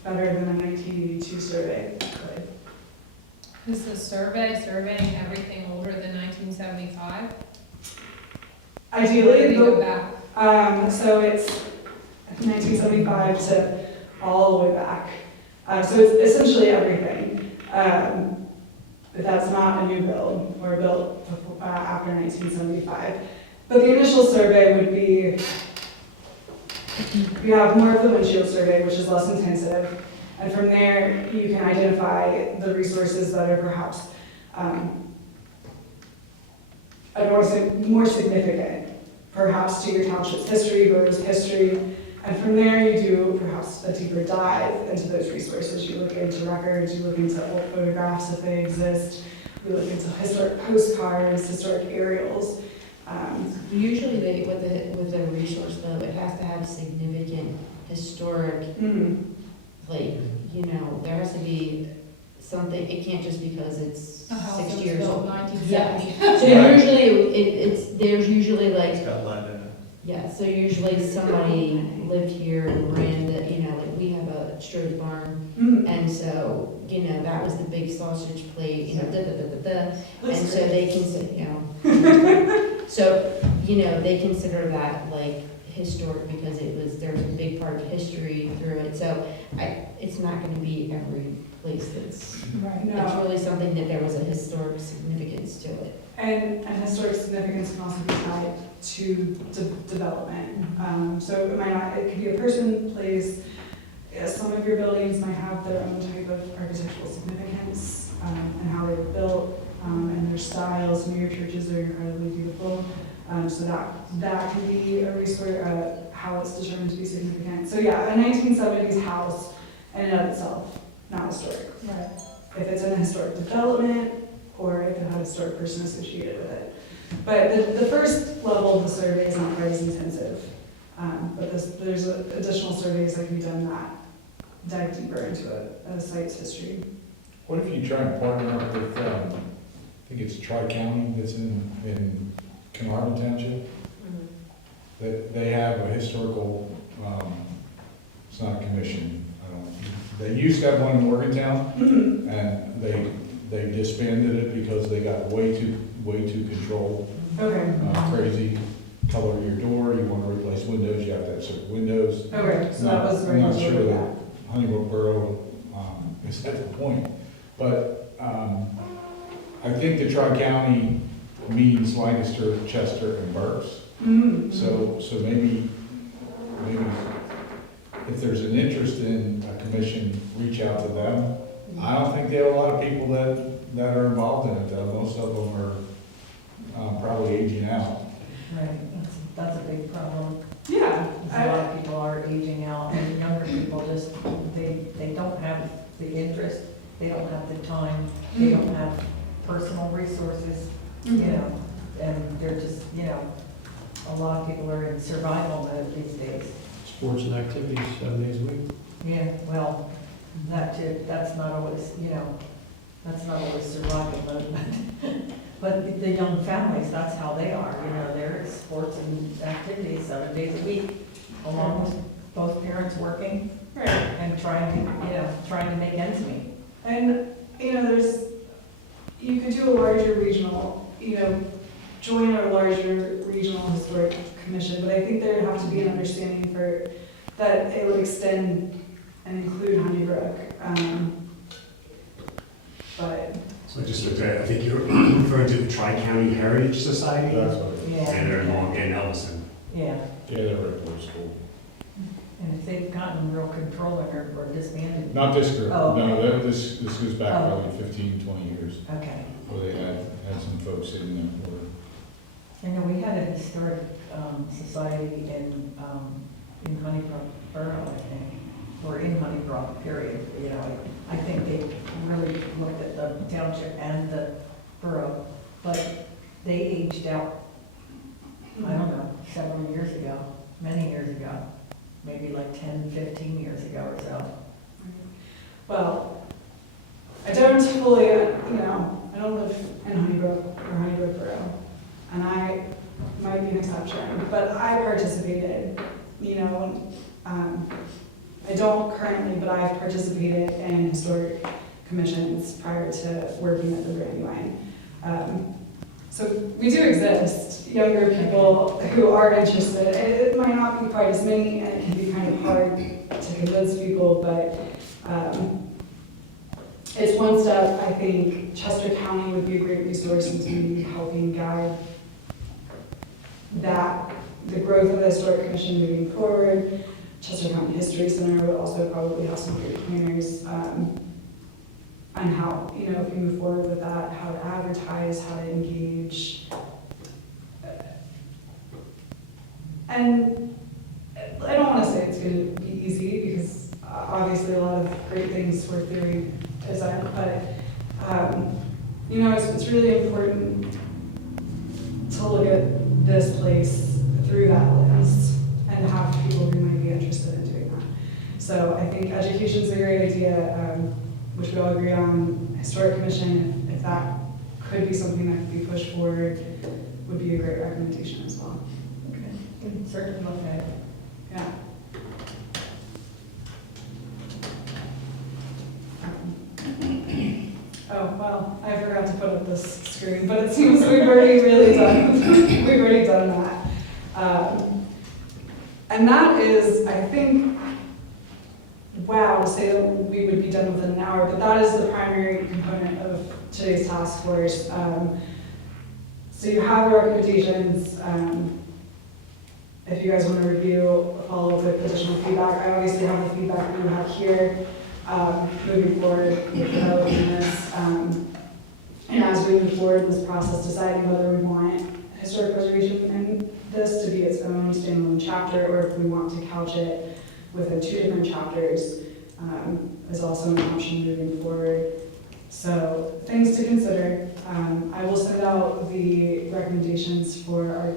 better than a 1982 survey could. Is the survey surveying everything older than 1975? Ideally, Or do they go back? so it's 1975 to all the way back. So it's essentially everything. But that's not a new build or built before, after 1975. But the initial survey would be, you have more of the windshield survey, which is less intensive. And from there, you can identify the resources that are perhaps more significant, perhaps to your township's history, borough's history. And from there, you do perhaps a deeper dive into those resources. You look into records, you look into old photographs if they exist, you look into historic postcards, historic aerials. Usually with a resource though, it has to have significant historic, there has to be something, it can't just because it's A house that 60 was years built old. 1970. So usually, there's usually like, It's got lead in it. yeah, so usually somebody lived here and ran the, like we have a Strode barn, and so, that was the big sausage plate, and so they consider, so, they consider that like historic because there's a big part of history through it, so it's not gonna be every place that's, Right. it's really something that there was a historic significance to it. And historic significance can also be tied to development. So it might not, it could be a person, place. Some of your buildings might have their own type of architectural significance, and how they were built, and their styles. Some of your churches are incredibly beautiful. So that can be a resource, how it's determined to be significant. So yeah, a 1970s house in and of itself, not historic. Right. If it's in a historic development, or if it had a historic person associated with it. But the first level of the survey is not quite as intensive. But there's additional surveys that can be done that dive deeper into a site's history. What if you try and partner up with, I think it's Tri-County that's in Carnarvon Township? That they have a historical, it's not a commission, they used to have one in Morgantown, and they disbanded it because they got way too controlled. Okay, Crazy color of your door, you want to replace windows, you have to have certain windows. okay, so that was I'm not very sure much that Honeybrook Borough is at the point, but I think the Tri-County means Lancaster, Chester, and Berks. Mm-hmm. So maybe if there's an interest in a commission, reach out to them. I don't think they have a lot of people that are involved in it, though. Most of them are probably aging out. Right, that's a big problem. Yeah. A lot of people are aging out, and younger people just, they don't have the interest, they don't have the time, they don't have personal resources, you know, and they're just, you know, a lot of people are in survival mode these days. Sports and activities, 7 days a week. Yeah, well, that's not always, you know, that's not always survival mode, but the young families, that's how they are, you know, they're in sports and activities 7 days a week, along with both parents working Right. and trying to make ends meet. And, you know, you could do a larger regional, you know, join a larger regional historic commission, but I think there would have to be an understanding that it would extend and include Honeybrook. But, So I just looked at, I think you're referring to the Tri-County Heritage Society? That's what it is. And they're in Ellison. Yeah, Yeah, they're right below school. and if they've gotten real control or disbanded. Not this group, Oh, no, okay. this goes back Oh. probably 15, 20 years, Okay. where they had some folks in there for I know we had a historic society in Honeybrook Borough, I think, or in Honeybrook, period. You know, I think they really looked at the township and the borough, but they aged out, I don't know, several years ago, many years ago, maybe like 10, 15 years ago or so. well, I don't fully, you know, I don't live in Honeybrook or Honeybrook Borough, and I might be an exception, but I participated, you know, I don't currently, but I've participated in historic commissions prior to working at the Brandywine. So we do exist, younger people who are interested. It might not be quite as many, and it can be kind of hard to convince people, but it's one step. I think Chester County would be a great resource into maybe helping guide the growth of the Historic Commission moving forward. Chester County History Center would also probably have some great planners on how, you know, if we move forward with that, how to advertise, how to engage. And I don't want to say it's going to be easy, because obviously a lot of great things were theory design, but you know, it's really important to look at this place through that lens and have people who might be interested in doing that. So I think education is a great idea, which we all agree on. Historic Commission, if that could be something that could be pushed forward, would be a great recommendation as well. Okay, we can certainly look at it. Yeah. Oh, well, I forgot to put up this screen, but it seems we've already really done, we've already done that. And that is, I think, wow, to say that we would be done within an hour, but that is the primary component of today's task force. So you have the recommendations. If you guys want to review, follow up with additional feedback. I obviously have the feedback that you have here, moving forward with developing this. And as we move forward in this process, deciding whether we want historic preservation in this to be its own standalone chapter, or if we want to couch it within 2 different chapters, is also an option moving forward. So things to consider. I will send out the recommendations for our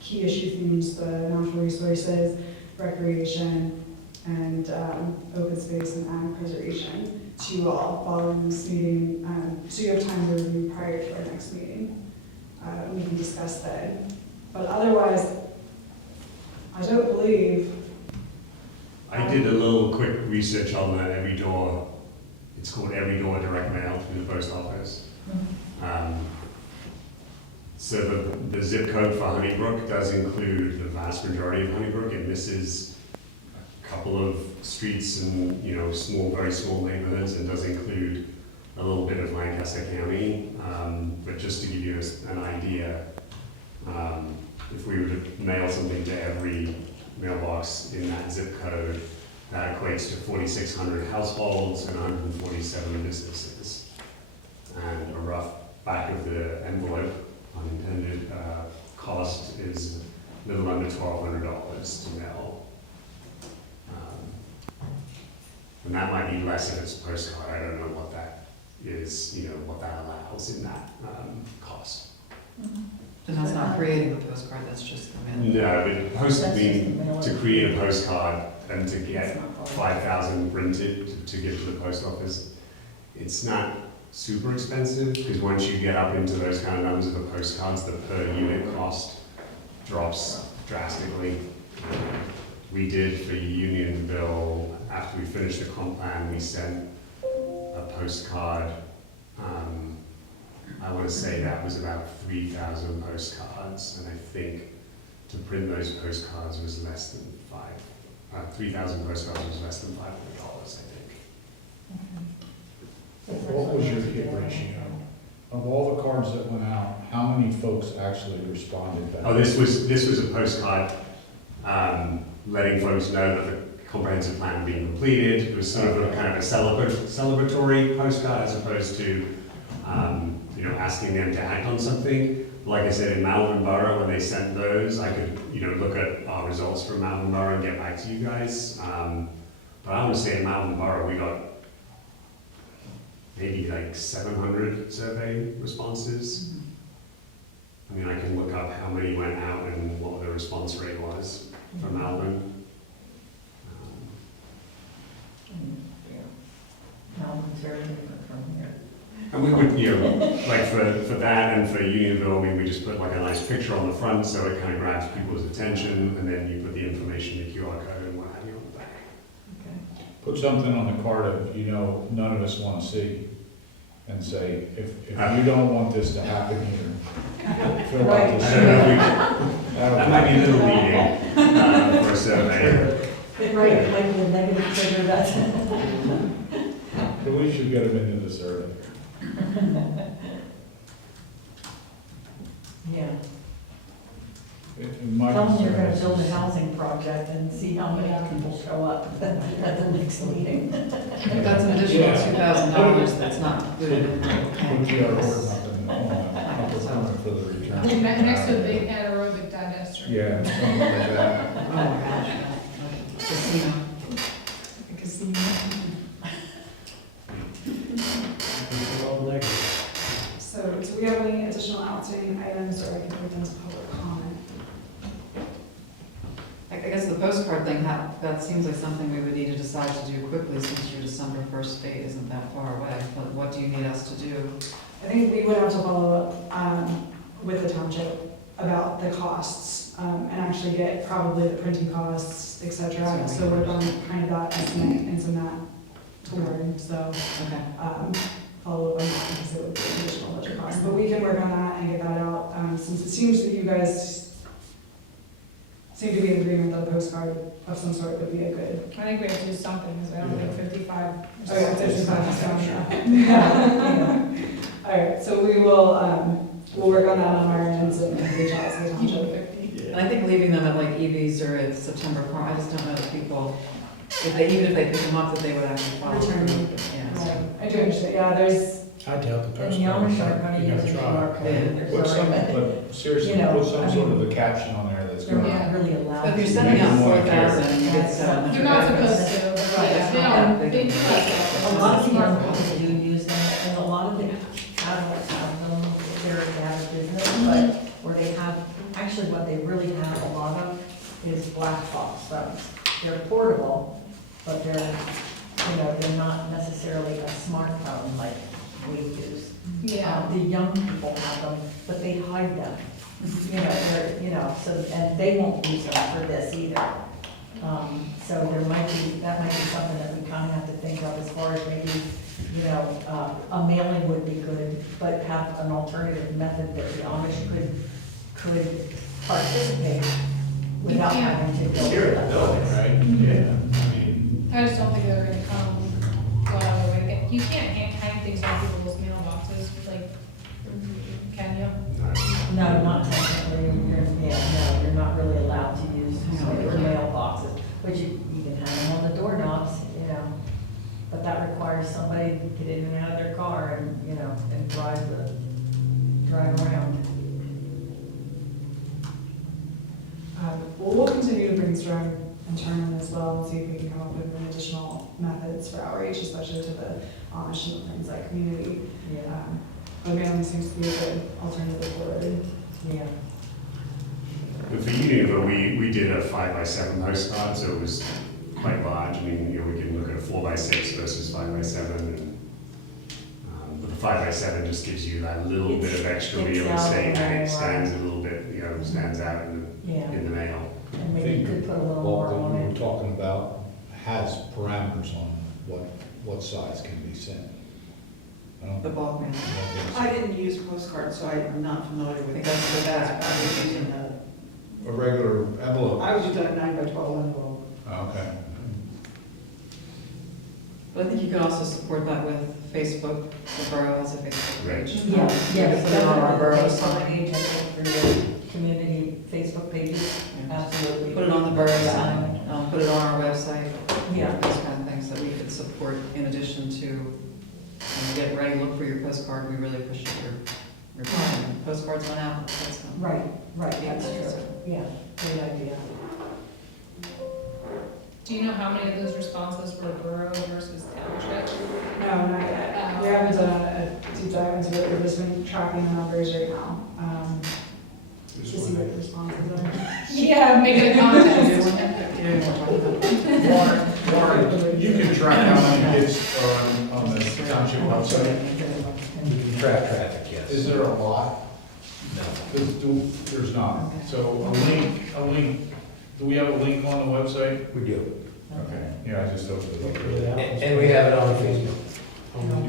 key issue themes, the natural resources, recreation, and open space and ag preservation to you all following this meeting, so you have time to review prior to our next meeting. We can discuss then. But otherwise, I don't believe. I did a little quick research on the Every Door. It's called Every Door Direct Mail through the post office. So the zip code for Honeybrook does include the vast majority of Honeybrook. It misses a couple of streets and, you know, very small neighborhoods, and does include a little bit of Lancaster County. But just to give you an idea, if we were to mail something to every mailbox in that zip code, that equates to 4,600 households and 147 businesses. And a rough back of the envelope, unintended cost is a little under $1,200 to mail. And that might be less if it's a postcard. I don't know what that is, you know, what that allows in that cost. And that's not creating a postcard, that's just the mail. No, but That's just the mail. to create a postcard and to get 5,000 printed to give to the post office, it's not super expensive, because once you get up into those kind of numbers of the postcards, the per unit cost drops drastically. We did for Unionville, after we finished the comp plan, we sent a postcard. I want to say that was about 3,000 postcards, and I think to print those postcards was less than 3,000 postcards was less than $500, I think. What was your hit ratio? Of all the cards that went out, how many folks actually responded back? Oh, this was a postcard letting folks know that the comprehensive plan had been completed. It was sort of a kind of a celebratory postcard, as opposed to you know, asking them to act on something. Like I said, in Malvern Borough, when they sent those, I could, you know, look at our results from Malvern Borough and get back to you guys. But I want to say in Malvern Borough, we got maybe like 700 survey responses. I mean, I can look up how many went out and what the response rate was for Malvern. Melbourne's very different from here. And we would, you know, like for that and for Unionville, we just put like a nice picture on the front so it kind of grabs people's attention, and then you put the information, the QR code and what have you on the back. Okay. Put something on the card that, you know, none of us want to see, and say, if you don't want this to happen here, fill out this. I don't know if that might be a little leading for a survey. Right, like the negative trigger, that's. But we should get them into the survey. Yeah. In my Tell them you're gonna concern build a is- housing project and see how many people show up at the next meeting. That's an additional $2,000 that's not included in the Put plan. QR code up on for the return. Next to a big anaerobic digester. Yeah, something like that. Oh, gosh, casino. Casino. So do we have any additional outstanding items, or I can put them as public comment? I guess the postcard thing, that seems like something we would need to decide to do quickly, since your December 1st date isn't that far away. But what do you need us to do? I think we would have to follow up with the township about the costs, and actually get probably the printing costs, et cetera. So work on kind of that estimate and some that toward, so Okay. follow up on that, because it would be an additional budget cost. But we can work on that and get that out, since it seems that you guys seem to be in agreement that a postcard of some sort would be a good. I think we have to do something, because I don't think 55. Oh, yeah, 55 is fine, yeah. All right, so we will, we'll work on that on our ends and reach out to the township. And I think leaving them at like EVs or at September Farm, I just don't know that people, even if they pick them up, that they would actually follow Return. through. Yeah, so- I do understand, yeah, there's, I doubt the And the Amish aren't gonna You use gotta a try. QR code. There's Put some, already- but seriously, You know, put some I sort mean- of a caption on there that's They're going not really allowed. But if you're to sending use out Maybe more 4,000 and you get That's- 700. You're not supposed to. Right. They don't, they do A that. lot of people do use them, and a lot of the adults have them, they have a business, but where they have, actually what they really have a lot of is black box phones. They're portable, but they're not necessarily a smartphone like we use. Yeah. The young people have them, but they hide them. So, and they won't use them for this either. So that might be something that we kind of have to think of as far as maybe, a mailing would be good, but have an alternative method that the Amish could participate without You can't. having to go. Here at the building, right? Yeah, I mean, I just don't think they're gonna come, go out of their way to get, you can't hang things on people's mailboxes, like, can you? No, not technically, you're not really allowed to use your mailboxes, but you can hang them on the doorknobs, but that requires somebody to get in and out of their car and drive around. we'll continue to brainstorm internally as well, and see if we can come up with additional methods for outreach, especially to the Amish and things like community. But mailing seems to be a good alternative forward. Yeah. But for Unionville, we did a 5x7 postcard, so it was quite large. I mean, we can look at a 4x6 versus 5x7. And, but the 5x7 just gives you that little bit of extra It's real out estate, and there, it stands a little bit, stands out Yeah, in the mail. and I maybe you think could put a little more bulk that on we were it. talking about has parameters on what size can be sent. I don't The bulk mail. think so. I didn't use postcards, so I'm not familiar I with think that. that's the best. I was using A regular envelope. I was using a 9x12 envelope. Okay. But I think you can also support that with Facebook, the borough has a Facebook Right. page. Yeah, Put it on our borough Facebook site. page, I think, for the community Facebook pages, absolutely. Put it on the borough sign, put it on our website. Yeah. Those kind of things that we could support in addition to, when you get ready, look for your postcard, we really appreciate your postcards went out, that's. Right, that's true, yeah, great idea. Do you know how many of those responses were borough versus township? No, not yet. We haven't done a deep dive into it, we're just been tracking the numbers right now, to see what the responses are. Yeah, making a contest. You can track how many hits are on the township website. Track traffic, yes. Is there a lot? No. There's not. So a link, do we have a link on the website? We do. Okay, yeah, I just opened it up. And we have it on Facebook.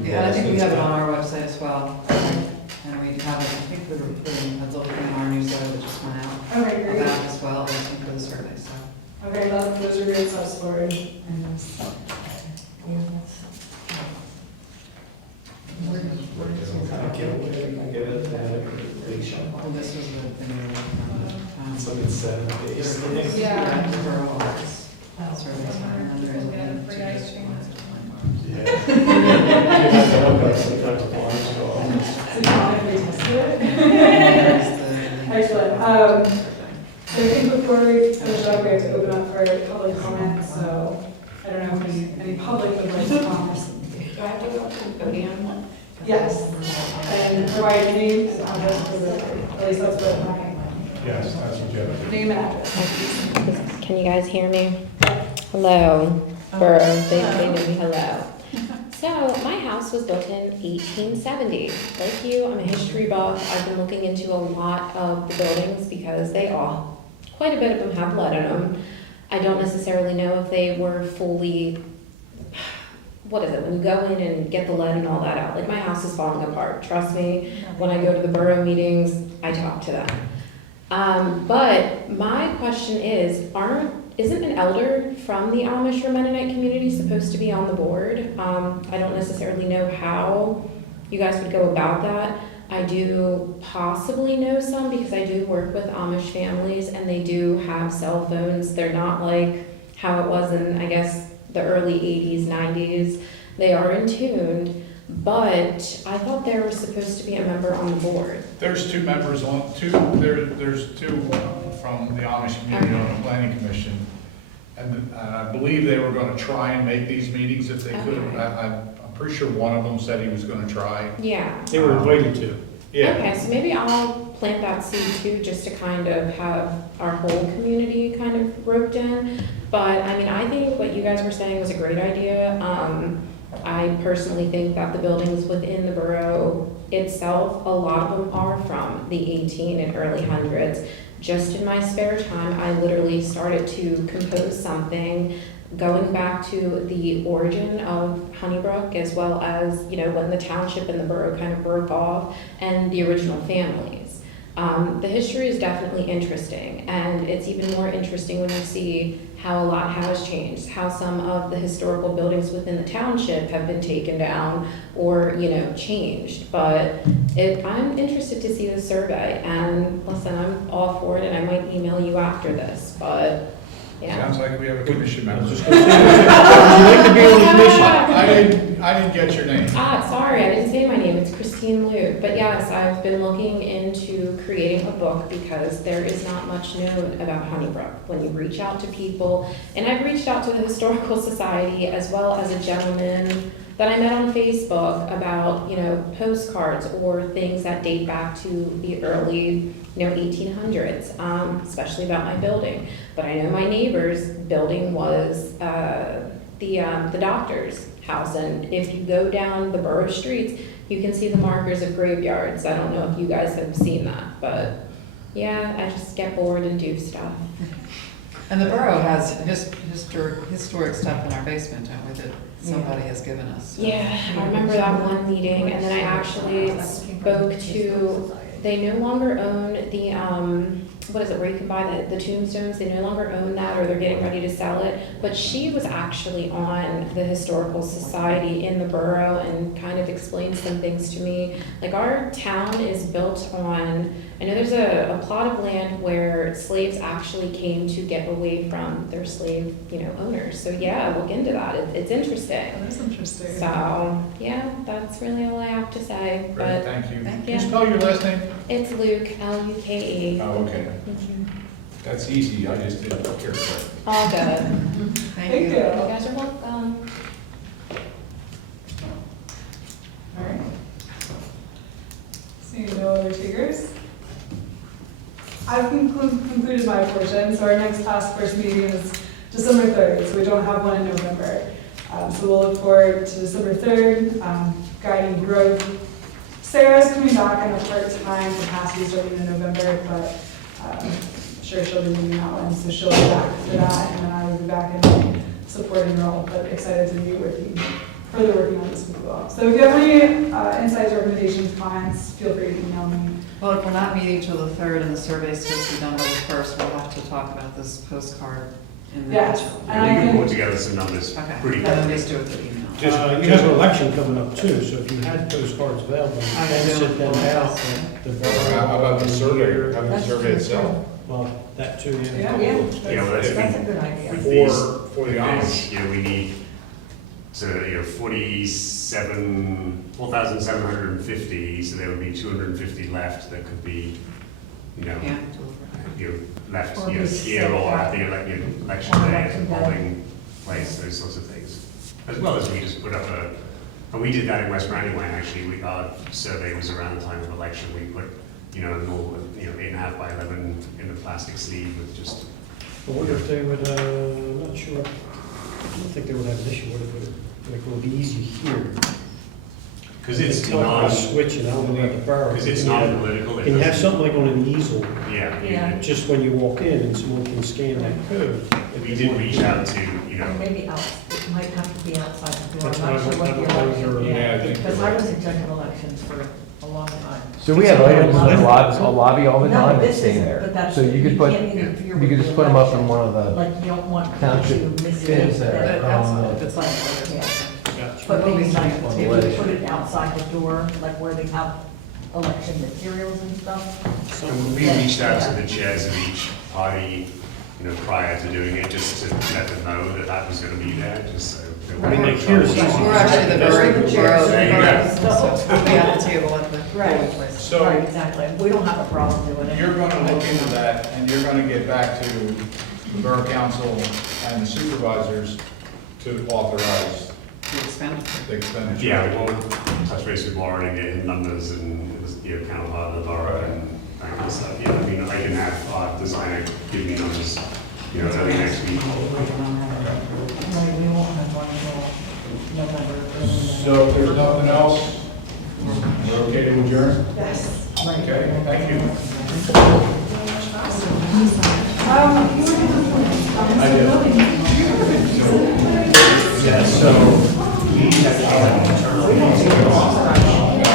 Yeah, I think we have it on our website as well. And we have it, I think we were putting a little thing in our newsletter that just went out Okay, great. about as well, I think for the survey, so. Okay, those are great steps forward. And this- Yeah, that's- Well, this was the thing we were working on. So it's 7 days. Yeah. The borough office Oh, survey sign, and there is We'll get a one free to ice do. cream. So you tested it? There's the- Excellent. So I think before we finish up, we have to open up for public comment, so I don't know if any public would like to comment. Do I have to go up to the podium? Yes, and provide your name and address for the, at least that's what my, Yes, that's what you have to do. name and address. Can you guys hear me? Hello, Borough, they know me, hello. So, my house was built in 1870. Like you, I'm a history buff. I've been looking into a lot of the buildings because they all, quite a bit of them have lead in them. I don't necessarily know if they were fully, what is it, when you go in and get the lead and all that out, like my house is falling apart. Trust me, when I go to the borough meetings, I talk to them. But my question is, isn't an elder from the Amish or Mennonite community supposed to be on the board? I don't necessarily know how you guys would go about that. I do possibly know some because I do work with Amish families and they do have cell phones. They're not like how it was in, I guess, the early 80s, 90s. They are in tune, but I thought there was supposed to be a member on the board. There's two members on, there's two from the Amish community on the planning commission. And I believe they were gonna try and make these meetings if they could. Okay. I'm pretty sure one of them said he was gonna try. Yeah. They were invited to. Yeah, Okay, so maybe I'll plant that seed too, just to kind of have our whole community kind of roped in. But I mean, I think what you guys were saying was a great idea. I personally think that the buildings within the borough itself, a lot of them are from the 18 and early hundreds. Just in my spare time, I literally started to compose something going back to the origin of Honeybrook, as well as, you know, when the township and the borough kind of broke off and the original families. The history is definitely interesting, and it's even more interesting when you see how a lot has changed, how some of the historical buildings within the township have been taken down or, you know, changed. But I'm interested to see the survey, and listen, I'm all for it, and I might email you after this, but yeah. sounds like we have a commission I was member. just gonna say, would you like to be on the commission? I didn't get your name. Sorry, I didn't say my name. It's Christine Luke. But yes, I've been looking into creating a book because there is not much known about Honeybrook. When you reach out to people, and I've reached out to the Historical Society as well as a gentleman that I met on Facebook about, you know, postcards or things that date back to the early, you know, 1800s, especially about my building. But I know my neighbor's building was the doctor's house, and if you go down the borough streets, you can see the markers of graveyards. I don't know if you guys have seen that, but yeah, I just get bored and do stuff. And the borough has historic stuff in our basement, don't we, that somebody has given us. Yeah, I remember that one meeting, and then I actually spoke to, they no longer own the, what is it, where you can buy the tombstones, they no longer own that, or they're getting ready to sell it, but she was actually on the Historical Society in the borough and kind of explained some things to me. Like, our town is built on, I know there's a plot of land where slaves actually came to get away from their slave, you know, owners. So yeah, look into that, it's interesting. That's interesting. So, yeah, that's really all I have to say, Great, but thank you. Thank Can you you. spell your last name? it's Luke, Luke. Oh, okay. Thank you. That's easy, I just didn't care for it. All good. Thank Thank you. you. You guys are welcome. All right. Seeing no other takers? I've concluded my portion, so our next task force meeting is December 3rd, so we don't have one in November. So we'll look forward to December 3rd, guiding growth. Sarah's coming back in a part-time capacity starting in November, but I'm sure she'll be moving that one, so she'll be back for that, and then I will be back in a supporting role, but excited to be further working on this with you all. So if you have any insights, recommendations, comments, feel free to email me. Well, if we're not meeting till the 3rd and the survey's supposed to be done by the 1st, we'll have to talk about this postcard in the Yes. interim. And I We can can- put together some numbers Okay, pretty then quickly. just do it through email. You have an election coming up too, so if you had postcards available, you I can do. sit them out. The borough- How about the survey, how about the survey itself? Well, that too, yeah. Yeah, Yeah, well, that's that's a good idea. With For- these, for the with Amish. this, you know, we need, 4,750, so there would be 250 left that could be, you know, Yeah. left, Or you know, be here set or at up. the election On day, at election the day. polling place, those sorts of things. As well as we just put up and we did that in West Brandywine, actually, our survey was around the time of election, we put, you know, a normal, 8.5 by 11 in a plastic sleeve with just, I wonder if they would, I'm not sure, I don't think they would have an issue with it, but it would be easy here. because it's They talk about switching, I don't know about the borough. because it's non-political. it Can you have doesn't- something like on an easel, Yeah, Yeah. just when you walk in and someone can scan that code? if we they did want reach to. out to, And maybe it might have to be outside the door, That's I'm not what sure what I the was- election, yeah, I think because you're I right. was in judging elections for a long time. So we have items in the lobby all the No, time that this stay isn't, there. but that's- So you could put, can't interfere you with could the just put them up in election. one of the Like, you don't want township to mistake bins that. there. It's like, Yeah. Yeah. But maybe like, On the if ledge. you put it outside the door, like where they have election materials and stuff. And we reached out to the chairs of each party, prior to doing it, just to let them know that that was gonna be there, just so. they Right. wouldn't Like, make trouble. here's- we're actually the very That's the chairs. There you go. We have the table at the Right. place. Right, So exactly. We don't have a problem doing it. you're gonna look into that, and you're gonna get back to the borough council and the supervisors to authorize The expenditure. the expenditure. Yeah, we'll touch base with Lauren and get him numbers and, kind of part of the borough and that kind of stuff. Yeah, I mean, I can have our designer give me numbers, early next week. Right, we won't have one until November. So if there's nothing else, we're okay to adjourn? Yes. Okay, thank you. I do. Yeah, so we have